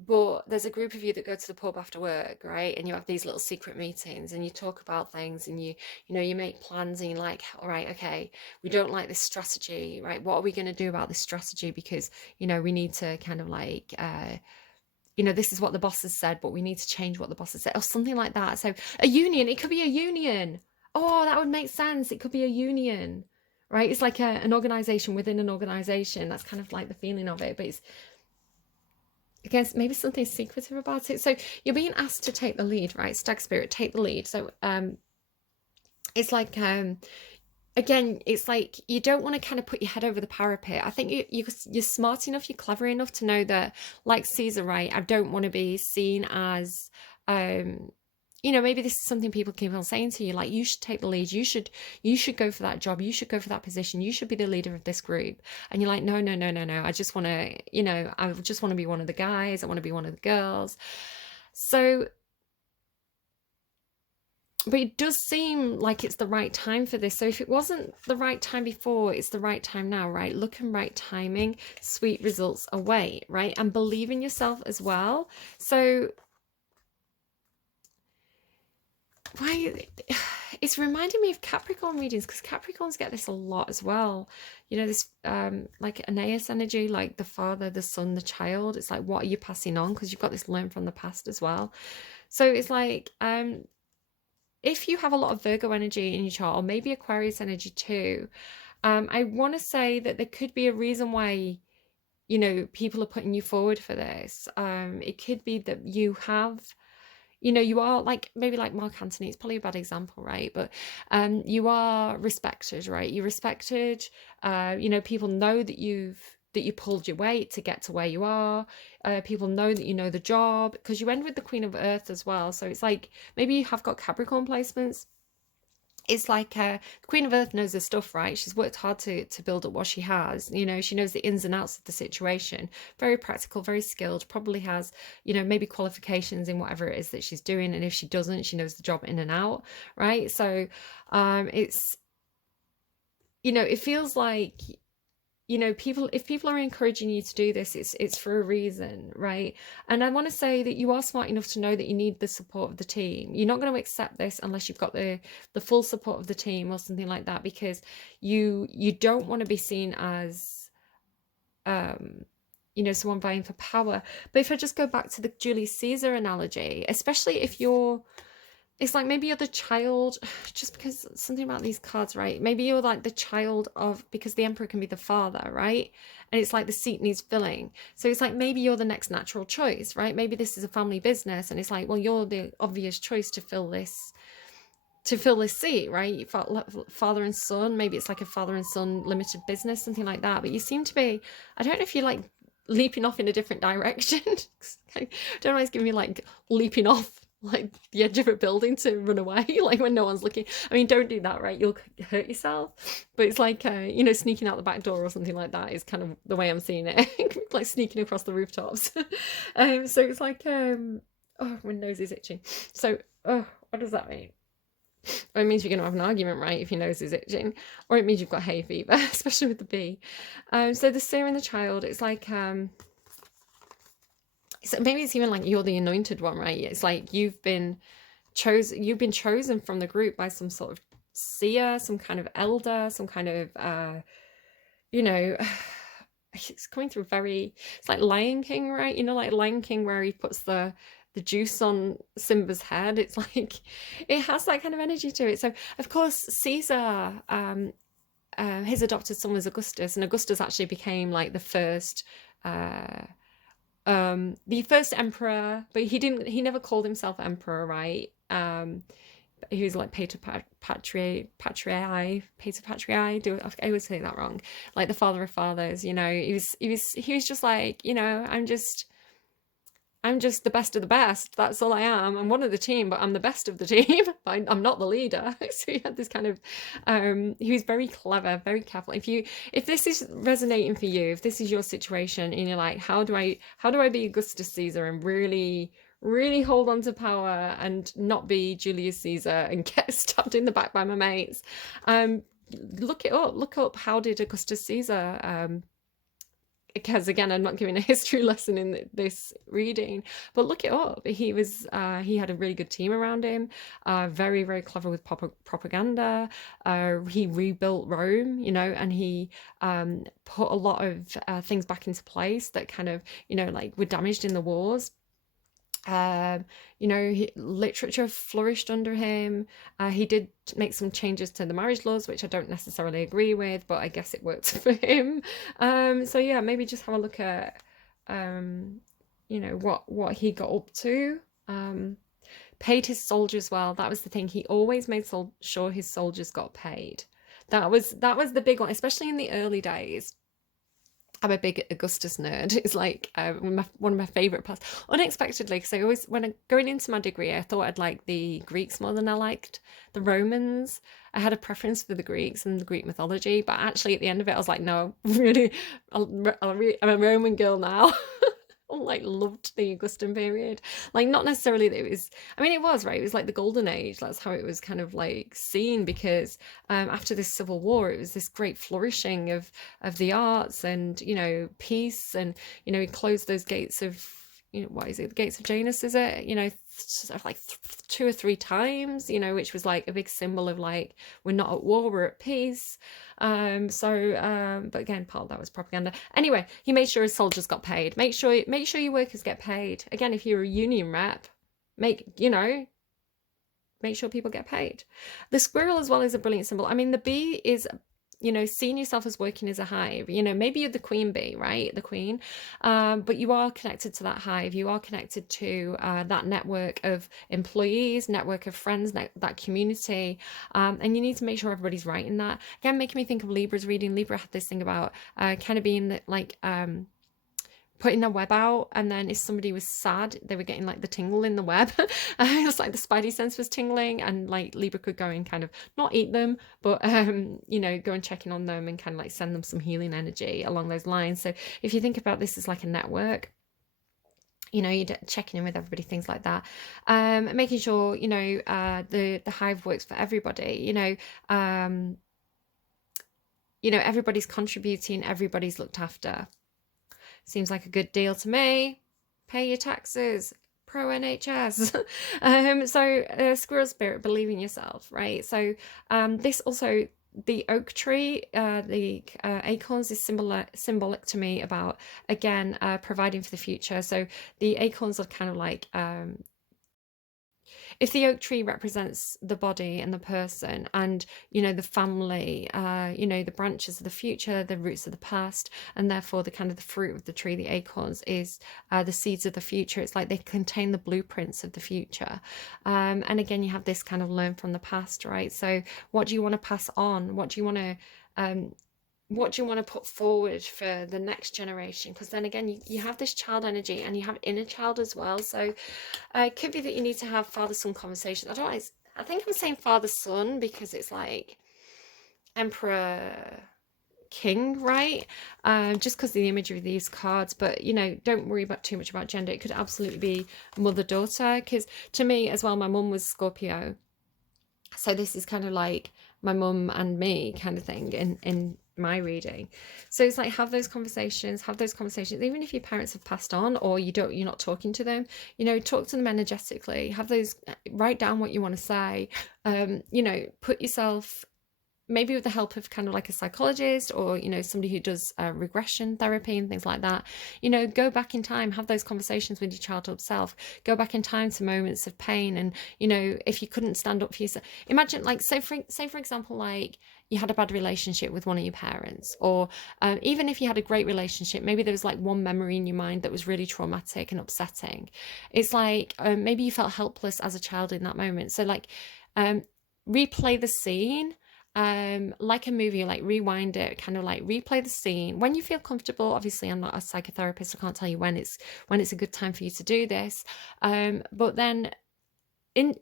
but there's a group of you that go to the pub after work, right? And you have these little secret meetings, and you talk about things, and you know, you make plans, and you're like, all right, okay, we don't like this strategy, right? What are we going to do about this strategy? Because, you know, we need to kind of like, you know, this is what the boss has said, but we need to change what the boss has said, or something like that. So a union, it could be a union. Oh, that would make sense. It could be a union, right? It's like an organization within an organization. That's kind of like the feeling of it, but it's, again, maybe something secretive about it. So you're being asked to take the lead, right? Stag spirit, take the lead. So it's like again, it's like you don't want to kind of put your head over the parapet. I think you're smart enough, you're clever enough to know that, like Caesar, right? I don't want to be seen as you know, maybe this is something people keep on saying to you, like, you should take the lead, you should go for that job, you should go for that position, you should be the leader of this group. And you're like, no, I just want to, you know, I just want to be one of the guys, I want to be one of the girls. So, but it does seem like it's the right time for this. So if it wasn't the right time before, it's the right time now, right? Look and right timing, sweet results await, right? And believe in yourself as well. So why it's reminding me of Capricorn readings, because Capricorns get this a lot as well. You know, this like Aeneas energy, like the father, the son, the child. It's like, what are you passing on? Because you've got this learn from the past as well. So it's like, if you have a lot of Virgo energy in your chart, or maybe Aquarius energy too, I want to say that there could be a reason why, you know, people are putting you forward for this. It could be that you have, you know, you are like, maybe like Mark Antony, it's probably a bad example, right? But you are respected, right? You're respected. You know, people know that you pulled your weight to get to where you are. People know that you know the job, because you end with the Queen of Earth as well. So it's like, maybe you have got Capricorn placements. It's like the Queen of Earth knows her stuff, right? She's worked hard to build up what she has. You know, she knows the ins and outs of the situation. Very practical, very skilled, probably has, you know, maybe qualifications in whatever it is that she's doing. And if she doesn't, she knows the job in and out, right? So it's, you know, it feels like, you know, if people are encouraging you to do this, it's for a reason, right? And I want to say that you are smart enough to know that you need the support of the team. You're not going to accept this unless you've got the full support of the team or something like that, because you don't want to be seen as you know, someone vying for power. But if I just go back to the Julius Caesar analogy, especially if you're, it's like, maybe you're the child, just because something about these cards, right? Maybe you're like the child of, because the emperor can be the father, right? And it's like the seat needs filling. So it's like, maybe you're the next natural choice, right? Maybe this is a family business, and it's like, well, you're the obvious choice to fill this seat, right? Father and son, maybe it's like a father and son limited business, something like that. But you seem to be, I don't know if you're like leaping off in a different direction. Don't know, it's giving me like leaping off like the edge of a building to run away, like when no one's looking. I mean, don't do that, right? You'll hurt yourself. But it's like, you know, sneaking out the back door or something like that is kind of the way I'm seeing it. Like sneaking across the rooftops. So it's like, oh, my nose is itching. So, oh, what does that mean? Well, it means you're going to have an argument, right, if your nose is itching. Or it means you've got hay fever, especially with the bee. So the seer and the child, it's like, so maybe it's even like you're the anointed one, right? It's like you've been chosen from the group by some sort of seer, some kind of elder, some kind of you know, it's coming through very, it's like Lion King, right? You know, like Lion King where he puts the juice on Simba's head. It's like, it has that kind of energy to it. So of course Caesar, his adopted son was Augustus, and Augustus actually became like the first emperor, but he never called himself emperor, right? He was like Pater Patriae. I always say that wrong. Like the father of fathers, you know. He was just like, you know, I'm just the best of the best. That's all I am. I'm one of the team, but I'm the best of the team. I'm not the leader. So he had this kind of, he was very clever, very careful. If this is resonating for you, if this is your situation, and you're like, how do I be Augustus Caesar and really, really hold on to power and not be Julius Caesar and get stabbed in the back by my mates? Look it up. Look up, how did Augustus Caesar, because again, I'm not giving a history lesson in this reading, but look it up. He had a really good team around him, very, very clever with propaganda. He rebuilt Rome, you know, and he put a lot of things back into place that kind of, you know, like were damaged in the wars. You know, literature flourished under him. He did make some changes to the marriage laws, which I don't necessarily agree with, but I guess it worked for him. So yeah, maybe just have a look at, you know, what he got up to. Paid his soldiers well. That was the thing. He always made sure his soldiers got paid. That was the big one, especially in the early days. I'm a big Augustus nerd. It's like one of my favourite parts. Unexpectedly, because going into my degree, I thought I'd like the Greeks more than I liked the Romans. I had a preference for the Greeks and the Greek mythology, but actually at the end of it, I was like, no, really, I'm a Roman girl now. Like loved the Augustan period. Like not necessarily that it was, I mean it was, right, it was like the golden age. That's how it was kind of like seen, because after this civil war it was this great flourishing of the arts and, you know, peace, and, you know, he closed those gates of, what is it, the gates of Janus, is it, like 2 or 3 times, which was like a big symbol of like, we're not at war, we're at peace. But again, part of that was propaganda. Anyway, he made sure his soldiers got paid. Make sure your workers get paid. Again, if you're a union rep, make sure people get paid. The squirrel as well is a brilliant symbol. I mean, the bee is, seeing yourself as working as a hive. Maybe you're the queen bee, right? The queen. But you are connected to that hive. You are connected to that network of employees, network of friends, that community. And you need to make sure everybody's right in that. Again, making me think of Libra's reading. Libra had this thing about kind of being like... putting their web out, and then if somebody was sad, they were getting like the tingle in the web. It was like the spidey sense was tingling, and like Libra could go and kind of not eat them, but go and check in on them and kind of like send them some healing energy along those lines. So if you think about this as like a network, you're checking in with everybody, things like that, making sure the hive works for everybody. Everybody's contributing, everybody's looked after. Seems like a good deal to me. Pay your taxes. Pro NHS. Squirrel spirit, believe in yourself, right? So this also, the oak tree, the acorns is symbolic to me about, again, providing for the future. So the acorns are kind of like... if the oak tree represents the body and the person and, the family, the branches of the future, the roots of the past, and therefore the kind of the fruit of the tree, the acorns, is the seeds of the future. It's like they contain the blueprints of the future. And again, you have this kind of learn from the past, right? So what do you want to pass on? What do you want to put forward for the next generation? Because then again, you have this child energy and you have inner child as well. So it could be that you need to have father-son conversations. I think I'm saying father-son because it's like emperor king, right? Just because of the imagery of these cards. But don't worry about too much about gender. It could absolutely be mother-daughter, because to me as well, my mum was Scorpio, so this is kind of like my mum and me kind of thing in my reading. So it's like, have those conversations, even if your parents have passed on or you're not talking to them, talk to them energetically, have those, write down what you want to say, put yourself, maybe with the help of kind of like a psychologist or somebody who does regression therapy and things like that, go back in time, have those conversations with your childhood self, go back in time to moments of pain. And if you couldn't stand up for yourself, imagine, like, say for example, like you had a bad relationship with one of your parents, or even if you had a great relationship, maybe there was like one memory in your mind that was really traumatic and upsetting. It's like maybe you felt helpless as a child in that moment. So like replay the scene, like a movie, like rewind it, kind of like replay the scene when you feel comfortable. Obviously, I'm not a psychotherapist, I can't tell you when it's a good time for you to do this, but then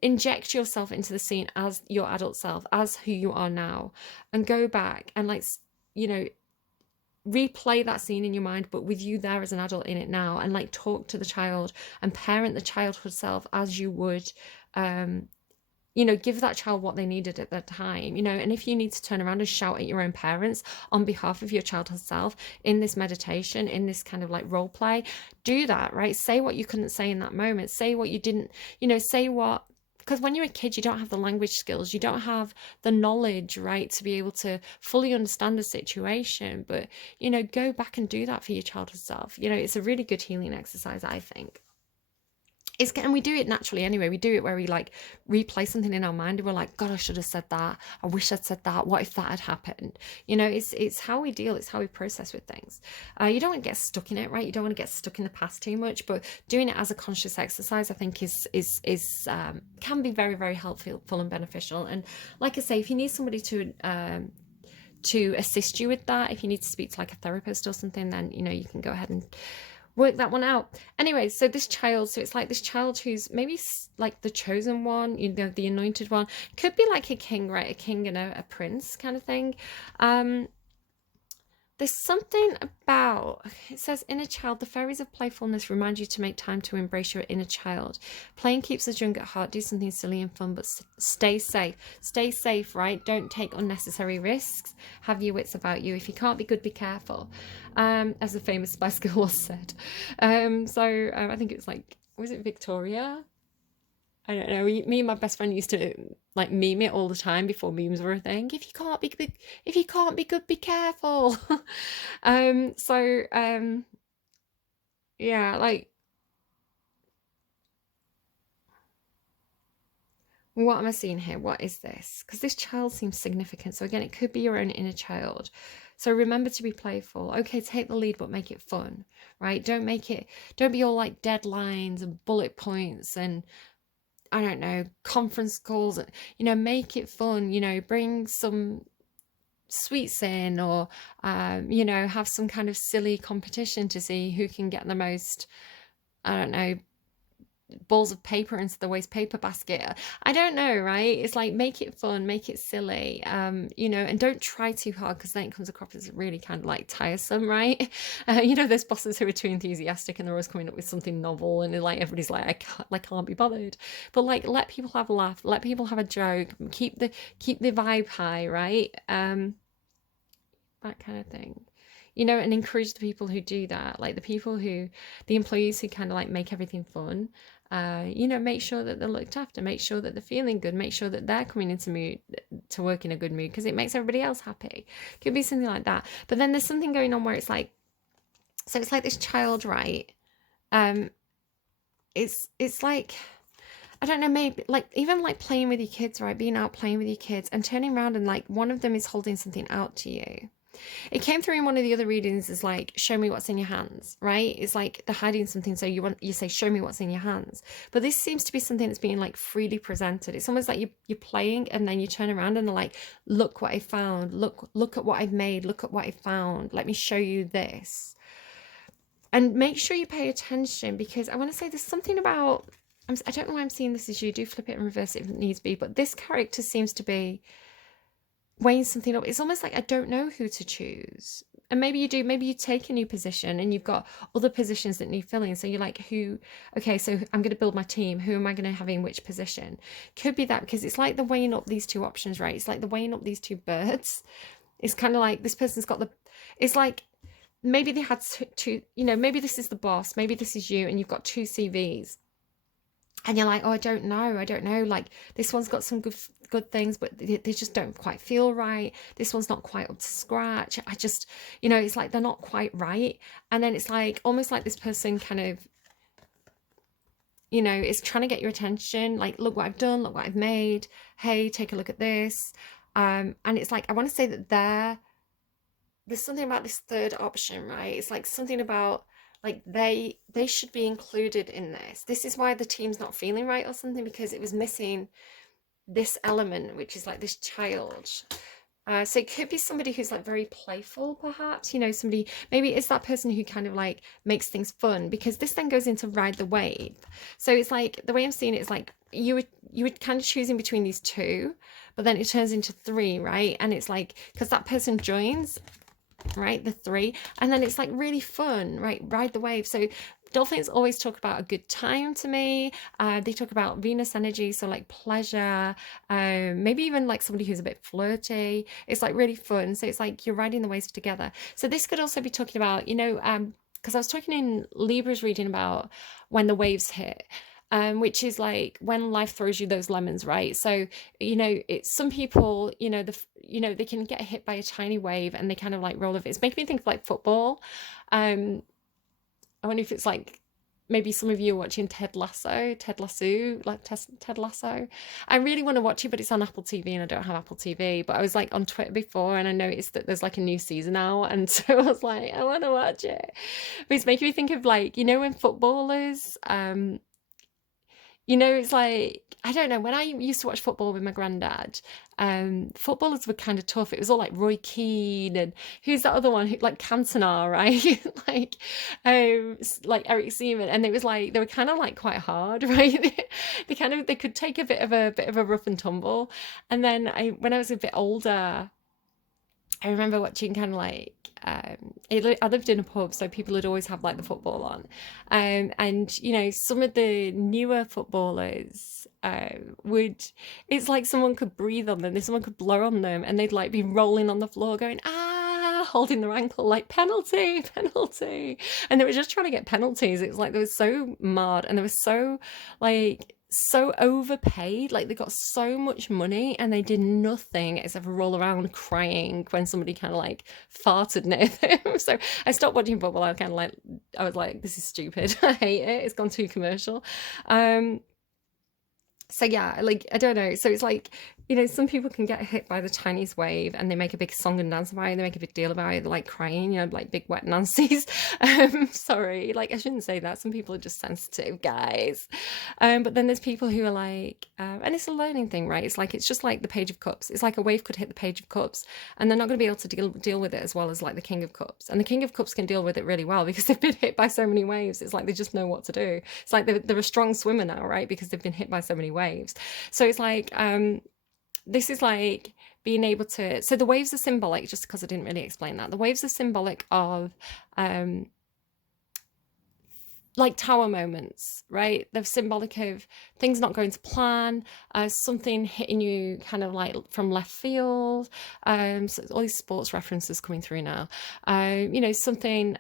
inject yourself into the scene as your adult self, as who you are now, and go back and like replay that scene in your mind, but with you there as an adult in it now, and like talk to the child and parent the childhood self as you would give that child what they needed at that time, and if you need to turn around and shout at your own parents on behalf of your childhood self in this meditation, in this kind of like role play, do that, right? Say what you couldn't say in that moment, say what you didn't, say what, because when you're a kid, you don't have the language skills, you don't have the knowledge, right, to be able to fully understand the situation, but, go back and do that for your childhood self. It's a really good healing exercise, I think. And we do it naturally anyway. We do it where we like replay something in our mind and we're like, God, I should have said that. I wish I'd said that. What if that had happened? It's how we deal. It's how we process with things. You don't want to get stuck in it, right? You don't want to get stuck in the past too much, but doing it as a conscious exercise, I think is can be very, very helpful and beneficial. And like I say, if you need somebody to assist you with that, if you need to speak to like a therapist or something, then, you can go ahead and work that one out. Anyway, so this child, so it's like this child who's maybe like the chosen one, the anointed one, could be like a king, right? A king and a prince kind of thing. The There's something about, it says, inner child, the fairies of playfulness remind you to make time to embrace your inner child. Playing keeps us young at heart. Do something silly and fun, but stay safe. Stay safe, right? Don't take unnecessary risks. Have your wits about you. If you can't be good, be careful. As the famous Spice Girl once said. I think it's like, was it Victoria? I don't know. Me and my best friend used to like meme it all the time before memes were a thing. If you can't be good, be careful. um. So um. Yeah. Like, what am I seeing here? What is this? Because this child seems significant. So again, it could be your own inner child. So remember to be playful. Okay, take the lead, but make it fun, right? Don't be all like deadlines and bullet points and I don't know, conference calls, make it fun, bring some sweets in or, have some kind of silly competition to see who can get the most, I don't know, balls of paper into the waste paper basket. I don't know, right? It's like, make it fun, make it silly, and don't try too hard because then it comes across as really kind of like tiresome, right? There's bosses who are too enthusiastic and they're always coming up with something novel and like everybody's like, I can't be bothered. But like, let people have a laugh, let people have a joke, keep the vibe high, right? That kind of thing. And encourage the people who do that, like the employees who kind of like make everything fun. Make sure that they're looked after, make sure that they're feeling good, make sure that they're coming to work in a good mood because it makes everybody else happy. Could be something like that. But then there's something going on where it's like, so it's like this child, right? It's like, I don't know, maybe like even like playing with your kids, right? Being out playing with your kids and turning around and like one of them is holding something out to you. It came through in one of the other readings as like, show me what's in your hands, right? It's like they're hiding something. So you say, show me what's in your hands. But this seems to be something that's being like freely presented. It's almost like you're playing and then you turn around and they're like, look what I found. Look at what I've made. Look at what I found. Let me show you this. And make sure you pay attention because I want to say there's something about, I don't know why I'm seeing this as you. Do flip it and reverse it if it needs to be. But this character seems to be weighing something up. It's almost like I don't know who to choose. And maybe you do, maybe you take a new position and you've got other positions that need filling. So you're like, okay, so I'm going to build my team. Who am I going to have in which position? Could be that because it's like the weighing up these two options, right? It's like the weighing up these two birds. It's kind of like this person's got it's like maybe they had two, maybe this is the boss, maybe this is you and you've got two CVs. And you're like, oh, I don't know. Like this one's got some good things, but they just don't quite feel right. This one's not quite up to scratch. I just, it's like they're not quite right. And then it's like almost like this person kind of, is trying to get your attention. Like, look what I've done, look what I've made. Hey, take a look at this. And it's like, I want to say that there's something about this third option, right? It's like something about like they should be included in this. This is why the team's not feeling right or something, because it was missing this element, which is like this child. So it could be somebody who's like very playful, perhaps, somebody, maybe it's that person who kind of like makes things fun, because this then goes into ride the wave. So it's like, the way I'm seeing it is like you would kind of choosing between these two, but then it turns into three, right? And it's like, because that person joins, right, the three, and then it's like really fun, right? Ride the wave. So dolphins always talk about a good time to me. They talk about Venus energy, so like pleasure, maybe even like somebody who's a bit flirty. It's like really fun. So it's like you're riding the waves together. So this could also be talking about, because I was talking in Libra's reading about when the waves hit. Which is like when life throws you those lemons, right? So, it's some people, they can get hit by a tiny wave and they kind of like roll over. It's making me think of like football. I wonder if it's like, maybe some of you are watching Ted Lasso. I really want to watch it, but it's on Apple TV and I don't have Apple TV. But I was like on Twitter before and I noticed that there's like a new season out. And so I was like, I want to watch it. But it's making me think of like, when footballers, it's like, I don't know, when I used to watch football with my granddad, footballers were kind of tough. It was all like Roy Keane and who's that other one, like Cantona, right? like Eric Seaman, and it was like they were kind of like quite hard, right? they could take a bit of a rough and tumble. And then when I was a bit older, I remember watching kind of like I lived in a pub, so people would always have like the football on, and you know, some of the newer footballers would, it's like someone could breathe on them, someone could blow on them, and they'd like be rolling on the floor, going holding their ankle like penalty, penalty, and they were just trying to get penalties. It was like they were so mad, and they were so like so overpaid, like they got so much money and they did nothing except for roll around crying when somebody kind of like farted near them. So I stopped watching football. I was like, this is stupid. I hate it, it's gone too commercial. So yeah, like I don't know, so it's like, you know, some people can get hit by the tiniest wave and they make a big song and dance about it, they make a big deal about it, they're like crying, you know, like big wet Nancy's. Sorry, like I shouldn't say that, some people are just sensitive, guys. But then there's people who are like, and it's a learning thing, right? It's like, it's just like the Page of Cups. It's like a wave could hit the Page of Cups and they're not going to be able to deal with it as well as like the King of Cups. And the King of Cups can deal with it really well because they've been hit by so many waves. It's like they just know what to do. It's like they're a strong swimmer now, right? Because they've been hit by so many waves. So it's like, this is like being able to, so the waves are symbolic, just because I didn't really explain that. The waves are symbolic of like tower moments, right? They're symbolic of things not going to plan, something hitting you kind of like from left field. So all these sports references coming through now. You know, something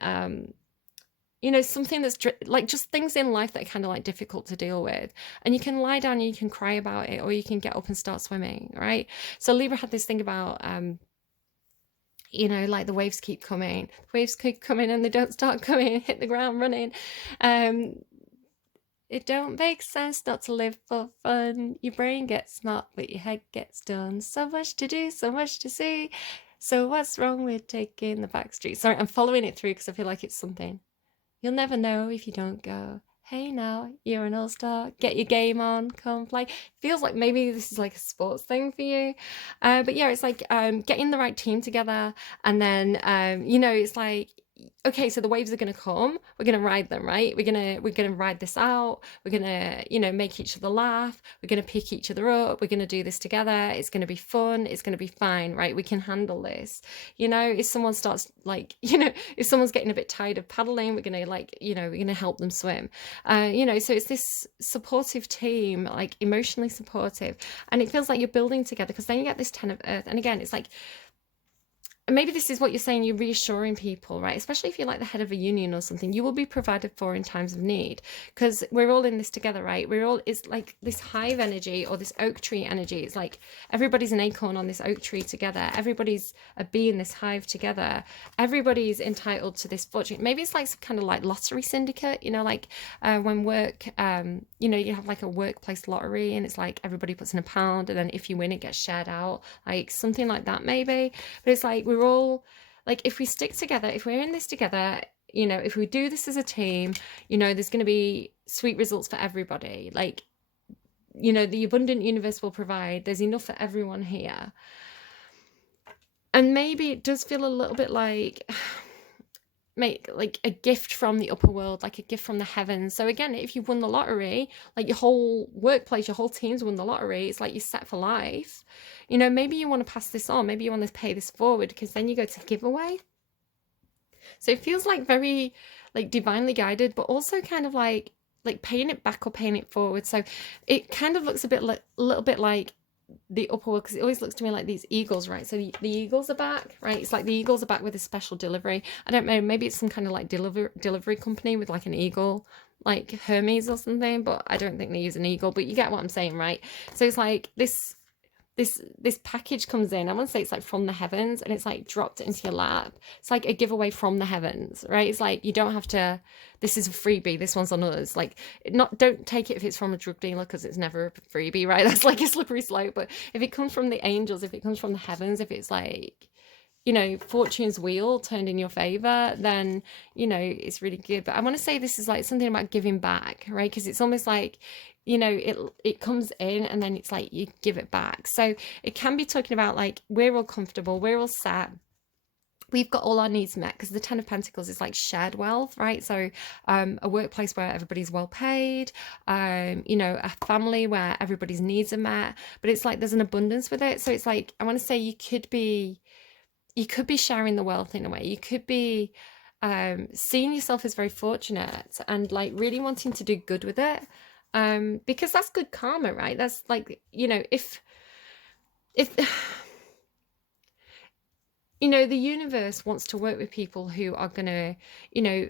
you know, something that's like just things in life that are kind of like difficult to deal with. And you can lie down and you can cry about it, or you can get up and start swimming, right? So Libra had this thing about, you know, like the waves keep coming, and they don't start coming, hit the ground running. It don't make sense not to live for fun. Your brain gets smart, but your head gets done. So much to do, so much to see. So what's wrong with taking the back street? Sorry, I'm following it through because I feel like it's something. You'll never know if you don't go. Hey now, you're an all-star. Get your game on, come play. Feels like maybe this is like a sports thing for you. But yeah, it's like getting the right team together. And then, you know, it's like, okay, so the waves are going to come, we're going to ride them, right? We're going to ride this out, we're going to, you know, make each other laugh, we're going to pick each other up, we're going to do this together, it's going to be fun, it's going to be fine, right? We can handle this. You know, if someone starts like, you know, if someone's getting a bit tired of paddling, we're going to like, you know, we're going to help them swim. You know, so it's this supportive team, like emotionally supportive, and it feels like you're building together, because then you get this 10 of Earth, and again, it's like, and maybe this is what you're saying, you're reassuring people, right? Especially if you're like the head of a union or something, you will be provided for in times of need, because we're all in this together, right? It's like this hive energy or this oak tree energy. It's like everybody's an acorn on this oak tree together. Everybody's a bee in this hive together. Everybody's entitled to this fortune. Maybe it's like some kind of like lottery syndicate, you know, like when work, you know, you have like a workplace lottery and it's like everybody puts in £1 and then if you win, it gets shared out, like something like that maybe. But it's like, we're all like, if we stick together, if we're in this together, you know, if we do this as a team, you know, there's going to be sweet results for everybody. Like, you know, the abundant universe will provide, there's enough for everyone here. And maybe it does feel a little bit like like a gift from the upper world, like a gift from the heavens. So again, if you've won the lottery, like your whole workplace, your whole team's won the lottery, it's like you're set for life. You know, maybe you want to pass this on, maybe you want to pay this forward, because then you go to giveaway. So it feels like very like divinely guided, but also kind of like paying it back or paying it forward. So it kind of looks a little bit like the upper world, because it always looks to me like these eagles, right? So the eagles are back, right? It's like the eagles are back with a special delivery. I don't know, maybe it's some kind of like delivery company with like an eagle, like Hermes or something, but I don't think they use an eagle, but you get what I'm saying, right? So it's like this package comes in, I want to say it's like from the heavens, and it's like dropped into your lap. It's like a giveaway from the heavens, right? It's like you don't have to, this is a freebie, this one's on us. Like, don't take it if it's from a drug dealer, because it's never a freebie, right? That's like a slippery slope. But if it comes from the angels, if it comes from the heavens, if it's like, you know, fortune's wheel turned in your favor, then, you know, it's really good. But I want to say this is like something about giving back, right? Because it's almost like, you know, it comes in and then it's like you give it back. So it can be talking about like, we're all comfortable, we're all set, we've got all our needs met, because the 10 of Pentacles is like shared wealth, right? So a workplace where everybody's well paid, you know, a family where everybody's needs are met, but it's like there's an abundance with it. So it's like, I want to say you could be you could be sharing the wealth in a way. You could be seeing yourself as very fortunate and like really wanting to do good with it. Because that's good karma, right? That's like, if the universe wants to work with people who are gonna, you know,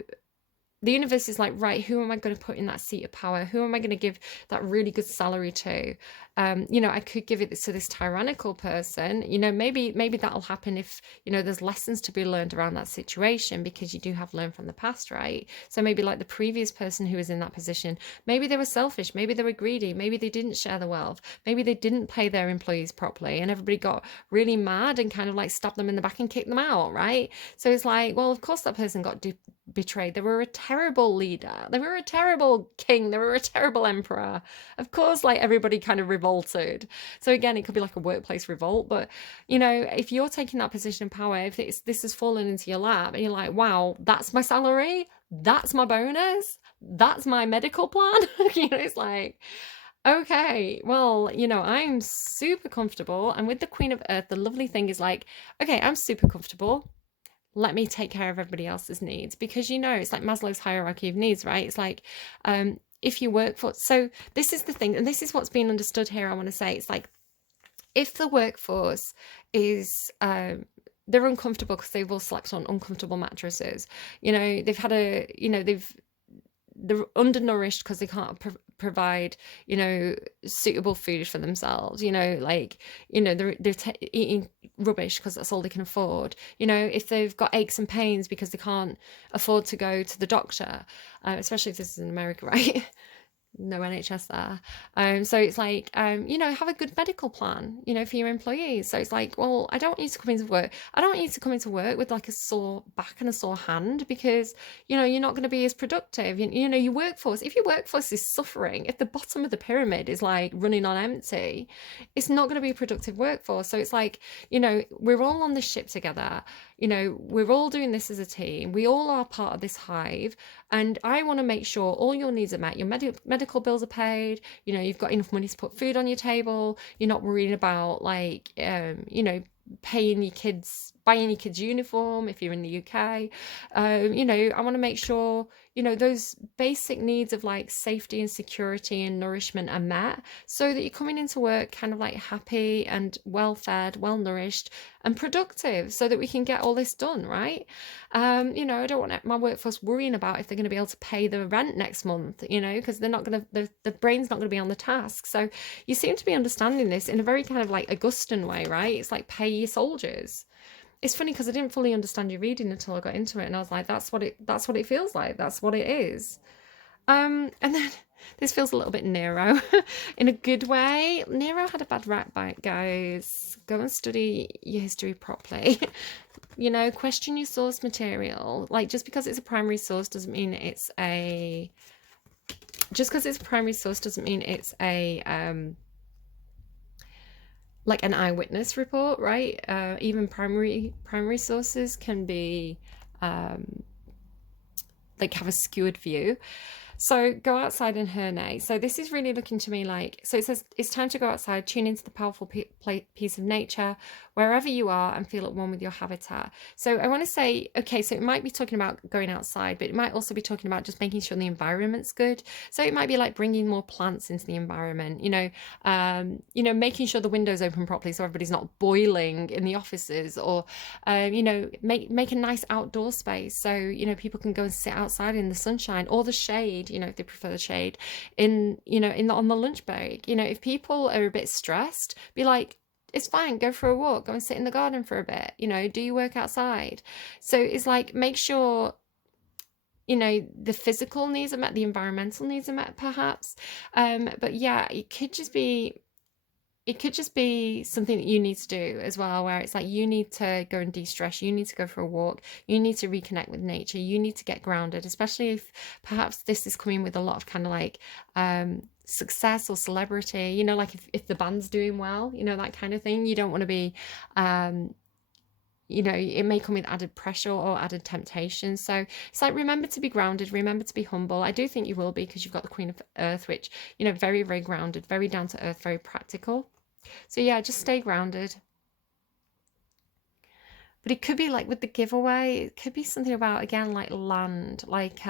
the universe is like, right, who am I going to put in that seat of power? Who am I going to give that really good salary to? I could give it to this tyrannical person. Maybe that'll happen if, there's lessons to be learned around that situation, because you do have learned from the past, right? So maybe like the previous person who was in that position, maybe they were selfish, maybe they were greedy, maybe they didn't share the wealth, maybe they didn't pay their employees properly, and everybody got really mad and kind of like stabbed them in the back and kicked them out, right? So it's like, well, of course that person got betrayed. They were a terrible leader. They were a terrible king. They were a terrible emperor. Of course, like everybody kind of revolted. So again, it could be like a workplace revolt. But if you're taking that position of power, if this has fallen into your lap, and you're like, wow, that's my salary, that's my bonus, that's my medical plan. It's like, okay, well, I'm super comfortable. And with the Queen of Earth, the lovely thing is like, okay, I'm super comfortable, let me take care of everybody else's needs, because it's like Maslow's hierarchy of needs, right? It's like, if you work for, so this is the thing, and this is what's being understood here, I want to say. It's like, if the workforce is they're uncomfortable because they've all slept on uncomfortable mattresses, they've had they're undernourished because they can't provide suitable food for themselves, they're eating rubbish because that's all they can afford, if they've got aches and pains because they can't afford to go to the doctor, especially if this is in America, right? No NHS there. So it's like, have a good medical plan, for your employees. So it's like, well, I don't want you to come into work. I don't want you to come into work with like a sore back and a sore hand, because, you're not going to be as productive. Your workforce, if your workforce is suffering, if the bottom of the pyramid is like running on empty, it's not going to be a productive workforce. So it's like, we're all on this ship together. We're all doing this as a team. We all are part of this hive. And I want to make sure all your needs are met. Your medical bills are paid. You've got enough money to put food on your table. You're not worrying about like, buying your kids uniform if you're in the UK. I want to make sure, those basic needs of like safety and security and nourishment are met, so that you're coming into work kind of like happy and well fed, well nourished and productive, so that we can get all this done, right? I don't want my workforce worrying about if they're going to be able to pay the rent next month, because they're not going to, the brain's not going to be on the task. So you seem to be understanding this in a very kind of like Augustan way, right? It's like, pay your soldiers. It's funny because I didn't fully understand your reading until I got into it, and I was like, that's what it feels like. That's what it is. And then this feels a little bit Nero in a good way. Nero had a bad rap bite, guys. Go and study your history properly. Question your source material. Like, just because it's a primary source doesn't mean it's a like an eyewitness report, right? Even primary sources can be like have a skewed view. So go outside and herne. So this is really looking to me like, so it says it's time to go outside, tune into the powerful piece of nature, wherever you are, and feel at one with your habitat. So I want to say, okay, so it might be talking about going outside, but it might also be talking about just making sure the environment's good. So it might be like bringing more plants into the environment, making sure the windows open properly so everybody's not boiling in the offices, or, make a nice outdoor space so, people can go and sit outside in the sunshine or the shade, if they prefer the shade, on the lunch break. If people are a bit stressed, be like, it's fine, go for a walk, go and sit in the garden for a bit, do your work outside. So it's like, make sure, the physical needs are met, the environmental needs are met, perhaps. But yeah, it could just be something that you need to do as well, where it's like, you need to go and de-stress, you need to go for a walk, you need to reconnect with nature, you need to get grounded, especially if perhaps this is coming with a lot of kind of like success or celebrity, like if the band's doing well, that kind of thing. You don't want to be it may come with added pressure or added temptation. So it's like, remember to be grounded, remember to be humble. I do think you will be, because you've got the Queen of Earth, which, very, very grounded, very down to earth, very practical. So yeah, just stay grounded. But it could be like with the giveaway, it could be something about, again, like land, like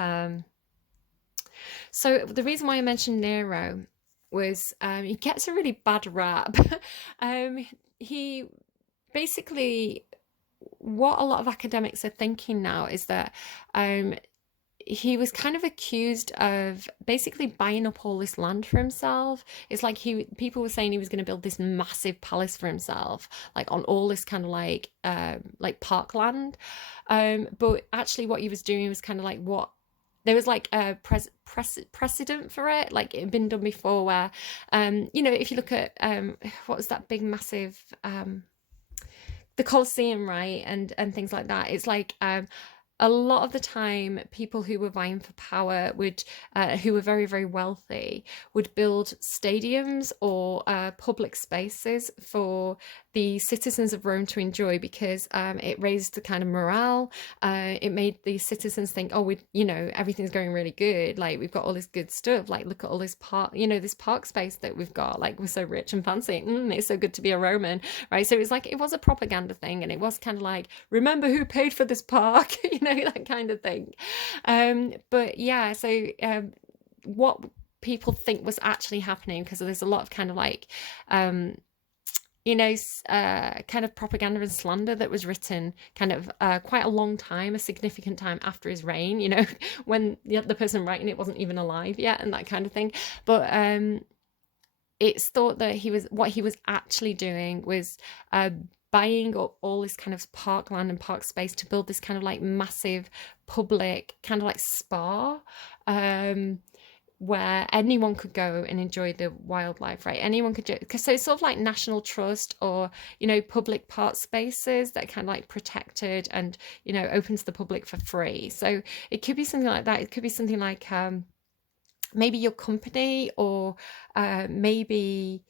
so the reason why I mentioned Nero was he gets a really bad rap. um he basically, what a lot of academics are thinking now is that um he was kind of accused of basically buying up all this land for himself. It's like people were saying he was going to build this massive palace for himself, like on all this kind of like parkland. But actually, what he was doing was kind of like what there was like a precedent for it, like it had been done before, where if you look at what was that big massive the Colosseum, right, and things like that. It's like a lot of the time, people who were vying for power who were very, very wealthy, would build stadiums or public spaces for the citizens of Rome to enjoy, because it raised the kind of morale. It made the citizens think, oh, everything's going really good. Like, we've got all this good stuff. Like, look at all this this park space that we've got. Like, we're so rich and fancy. It's so good to be a Roman, right? So it was a propaganda thing, and it was kind of like, remember who paid for this park, that kind of thing. But yeah, so what people think was actually happening, because there's a lot of kind of like kind of propaganda and slander that was written kind of quite a long time, a significant time after his reign, when the person writing it wasn't even alive yet, and that kind of thing. But it's thought that what he was actually doing was buying up all this kind of parkland and park space to build this kind of like massive public kind of like spa, where anyone could go and enjoy the wildlife, right? Anyone could do, because so it's sort of like national trust, or public park spaces that are kind of like protected and open to the public for free. So it could be something like that. It could be something like maybe your company, or maybe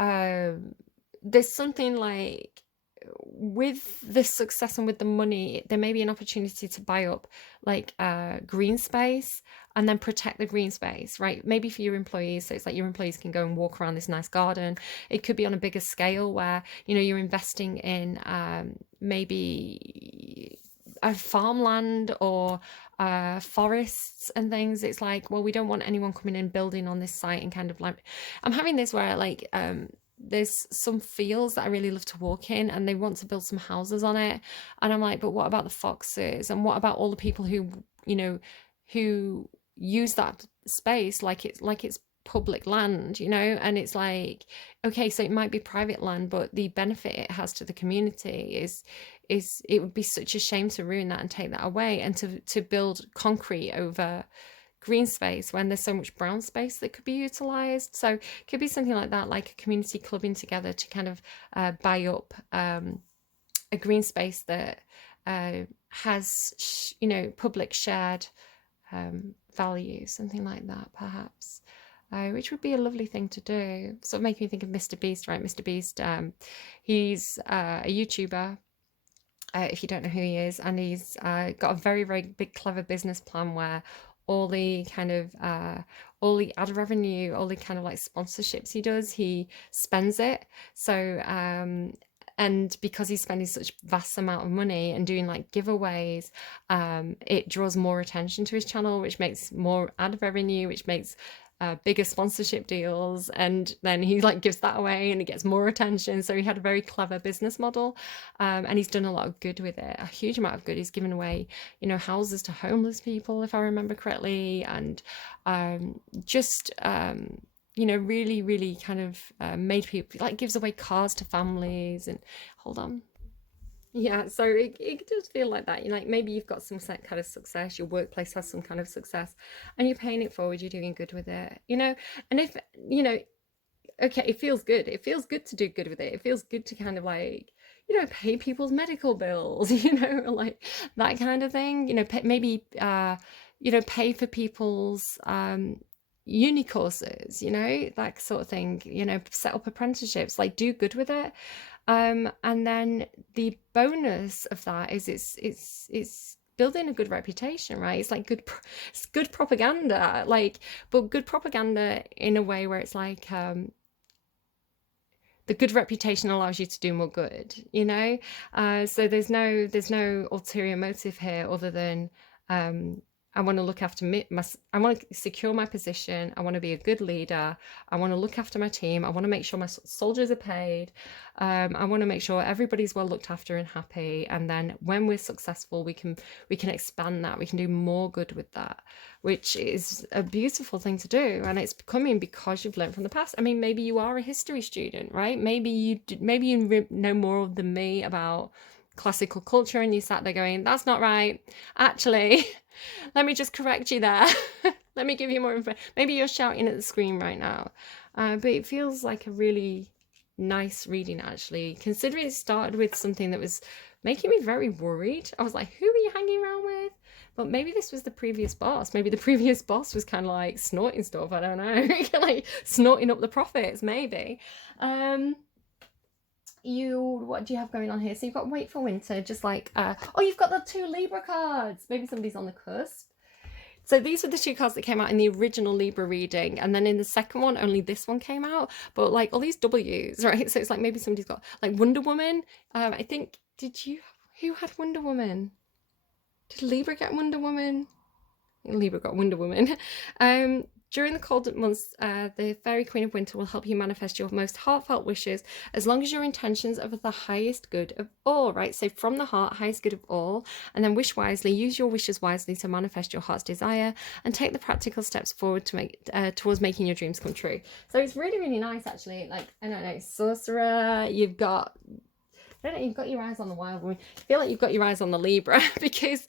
there's something like, with the success and with the money, there may be an opportunity to buy up like green space and then protect the green space, right? Maybe for your employees, so it's like your employees can go and walk around this nice garden. It could be on a bigger scale, where you're investing in maybe a farmland or forests and things. It's like, well, we don't want anyone coming in building on this site, and kind of like, I'm having this where like there's some fields that I really love to walk in, and they want to build some houses on it, and I'm like, but what about the foxes, and what about all the people who who use that space like it's public land, and it's like, okay, so it might be private land, but the benefit it has to the community is it would be such a shame to ruin that and take that away, and to build concrete over green space when there's so much brown space that could be utilized. So it could be something like that, like a community clubbing together to kind of buy up a green space that has public shared value, something like that, perhaps. Which would be a lovely thing to do. Sort of making me think of Mr. Beast, right? Mr. Beast, he's a YouTuber, if you don't know who he is, and he's got a very, very big, clever business plan where all the kind of all the ad revenue, all the kind of like sponsorships he does, he spends it. So and because he's spending such vast amount of money and doing like giveaways, it draws more attention to his channel, which makes more ad revenue, which makes bigger sponsorship deals, and then he like gives that away and it gets more attention. So he had a very clever business model, and he's done a lot of good with it, a huge amount of good. He's given away houses to homeless people, if I remember correctly, and just really, really kind of made people, like, gives away cars to families. And hold on. Yeah, so it does feel like that. Like, maybe you've got some kind of success, your workplace has some kind of success, and you're paying it forward, you're doing good with it, and if, okay, it feels good. It feels good to do good with it. It feels good to kind of like, pay people's medical bills, like that kind of thing, maybe, pay for people's, uni courses, that sort of thing, set up apprenticeships, like do good with it. And then the bonus of that is it's building a good reputation, right? It's like it's good propaganda, like, but good propaganda in a way where it's like, the good reputation allows you to do more good, you know? So there's no ulterior motive here other than I want to look after me, I want to secure my position. I want to be a good leader. I want to look after my team. I want to make sure my soldiers are paid. I want to make sure everybody's well looked after and happy. And then when we're successful, we can expand that. We can do more good with that, which is a beautiful thing to do. And it's coming because you've learned from the past. I mean, maybe you are a history student, right? Maybe you know more than me about classical culture, and you sat there going, that's not right. Actually, let me just correct you there. Let me give you more info. Maybe you're shouting at the screen right now. But it feels like a really nice reading, actually, considering it started with something that was making me very worried. I was like, who are you hanging around with? But maybe this was the previous boss. Maybe the previous boss was kind of like snorting stuff. I don't know. Like snorting up the profits, maybe. What do you have going on here? So you've got Wait for Winter, just like oh, you've got the 2 Libra cards. Maybe somebody's on the cusp. So these were the 2 cards that came out in the original Libra reading, and then in the second one only this one came out, but like all these W's, right? So it's like maybe somebody's got like Wonder Woman. I think, who had Wonder Woman? Did Libra get Wonder Woman? Libra got Wonder Woman. During the cold months, the Fairy Queen of Winter will help you manifest your most heartfelt wishes, as long as your intentions are for the highest good of all, right? So from the heart, highest good of all, and then wish wisely, use your wishes wisely to manifest your heart's desire, and take the practical steps forward to make towards making your dreams come true. So it's really, really nice, actually. Like, I don't know, Sorcerer, you've got your eyes on the Wild Woman. I feel like you've got your eyes on the Libra, because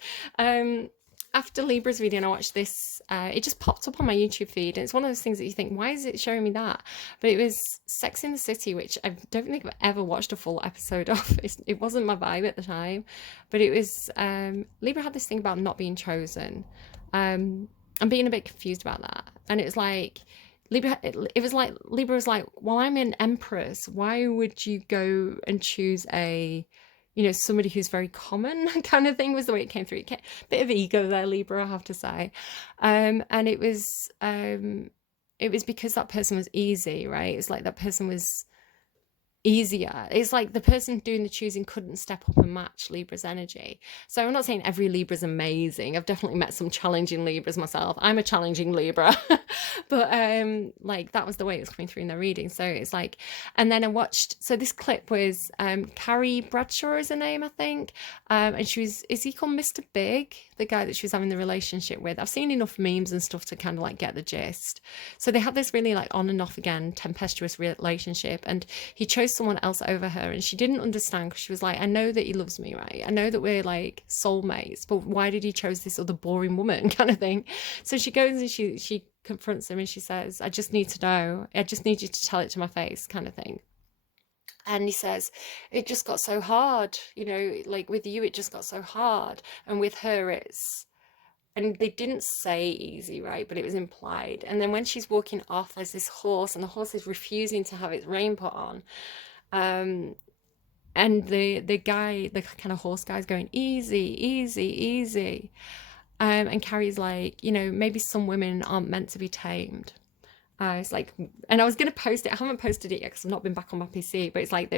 after Libra's reading, I watched this, it just popped up on my YouTube feed, and it's one of those things that you think, why is it showing me that? But it was Sex in the City, which I don't think I've ever watched a full episode of. It wasn't my vibe at the time, but it was, Libra had this thing about not being chosen. I'm being a bit confused about that. And it was like, Libra was like, well, I'm an empress. Why would you go and choose somebody who's very common, kind of thing, was the way it came through. Bit of ego there, Libra, I have to say. And it was because that person was easy, right? It's like that person was easier. It's like the person doing the choosing couldn't step up and match Libra's energy. So I'm not saying every Libra's amazing. I've definitely met some challenging Libras myself. I'm a challenging Libra. But like that was the way it was coming through in their reading. So it's like, and then I watched, so this clip was Carrie Bradshaw is her name, I think. And is he called Mr. Big, the guy that she was having the relationship with? I've seen enough memes and stuff to kind of like get the gist. So they had this really like on and off again tempestuous relationship, and he chose someone else over her, and she didn't understand, because she was like, I know that he loves me, right? I know that we're like soulmates, but why did he chose this other boring woman, kind of thing? So she goes and she confronts him, and she says, I just need to know, I just need you to tell it to my face, kind of thing. And he says, it just got so hard, like with you it just got so hard, and with her it's, and they didn't say easy, right? But it was implied. And then when she's walking off, there's this horse, and the horse is refusing to have its rein put on. And the guy, the kind of horse guy's going, easy, easy, easy. And Carrie's like, maybe some women aren't meant to be tamed. It's like, and I was going to post it. I haven't posted it yet because I've not been back on my PC, but it's like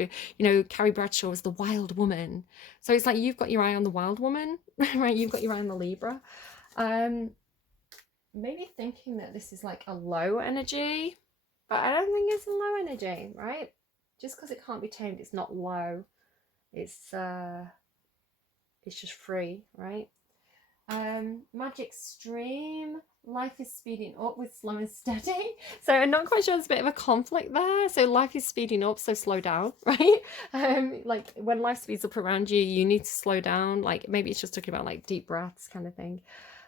Carrie Bradshaw is the wild woman. So it's like, you've got your eye on the wild woman, right? You've got your eye on the Libra. Maybe thinking that this is like a low energy, but I don't think it's a low energy, right? Just because it can't be tamed, it's not low. It's just free, right? Magic Stream, life is speeding up with slow and steady. So I'm not quite sure, there's a bit of a conflict there. So life is speeding up, so slow down, right? Like when life speeds up around you, you need to slow down. Like maybe it's just talking about like deep breaths kind of thing,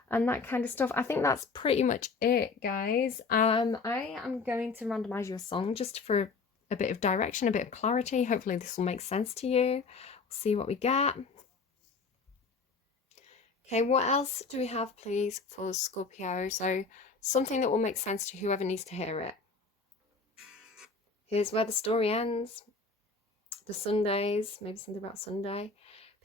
and that kind of stuff. I think that's pretty much it, guys. I am going to randomize you a song just for a bit of direction, a bit of clarity. Hopefully this will make sense to you. We'll see what we get. Okay, what else do we have, please, for Scorpio? So something that will make sense to whoever needs to hear it. Here's where the story ends. The Sundays, maybe something about Sunday.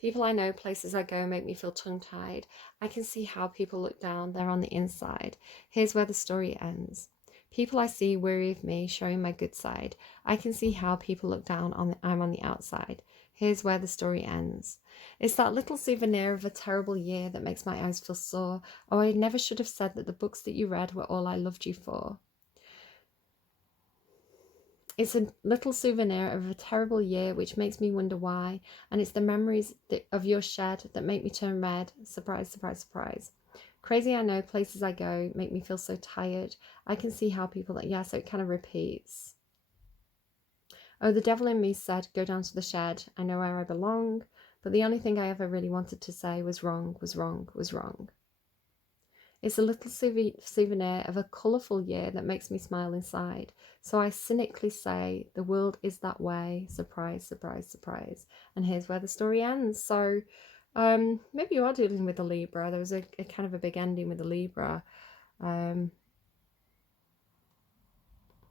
People I know, places I go make me feel tongue-tied. I can see how people look down, they're on the inside. Here's where the story ends. People I see weary of me, showing my good side. I can see how people look down on I'm on the outside. Here's where the story ends. It's that little souvenir of a terrible year that makes my eyes feel sore. Oh, I never should have said that the books that you read were all I loved you for. It's a little souvenir of a terrible year which makes me wonder why, and it's the memories of your shed that make me turn red. Surprise, surprise, surprise. Crazy, I know, places I go make me feel so tired. I can see how people, yeah, so it kind of repeats. Oh, the devil in me said, go down to the shed. I know where I belong, but the only thing I ever really wanted to say was wrong, was wrong, was wrong. It's a little souvenir of a colourful year that makes me smile inside. So I cynically say, the world is that way. Surprise, surprise, surprise. And here's where the story ends. So maybe you are dealing with a Libra. There was a kind of a big ending with a Libra.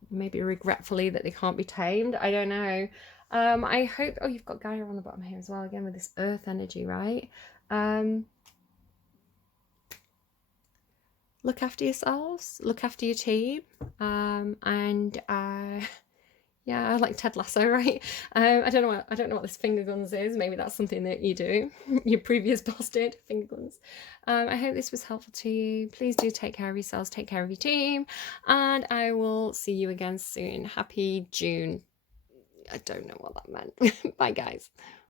Maybe regretfully that they can't be tamed. I don't know. I hope... Oh, you've got Gaia on the bottom here as well, again with this earth energy, right? Look after yourselves, look after your team, yeah, I like Ted Lasso, right? I don't know what this finger guns is. Maybe that's something that you do. Your previous boss did, finger guns. I hope this was helpful to you. Please do take care of yourselves, take care of your team, and I will see you again soon. Happy June. I don't know what that meant. Bye, guys.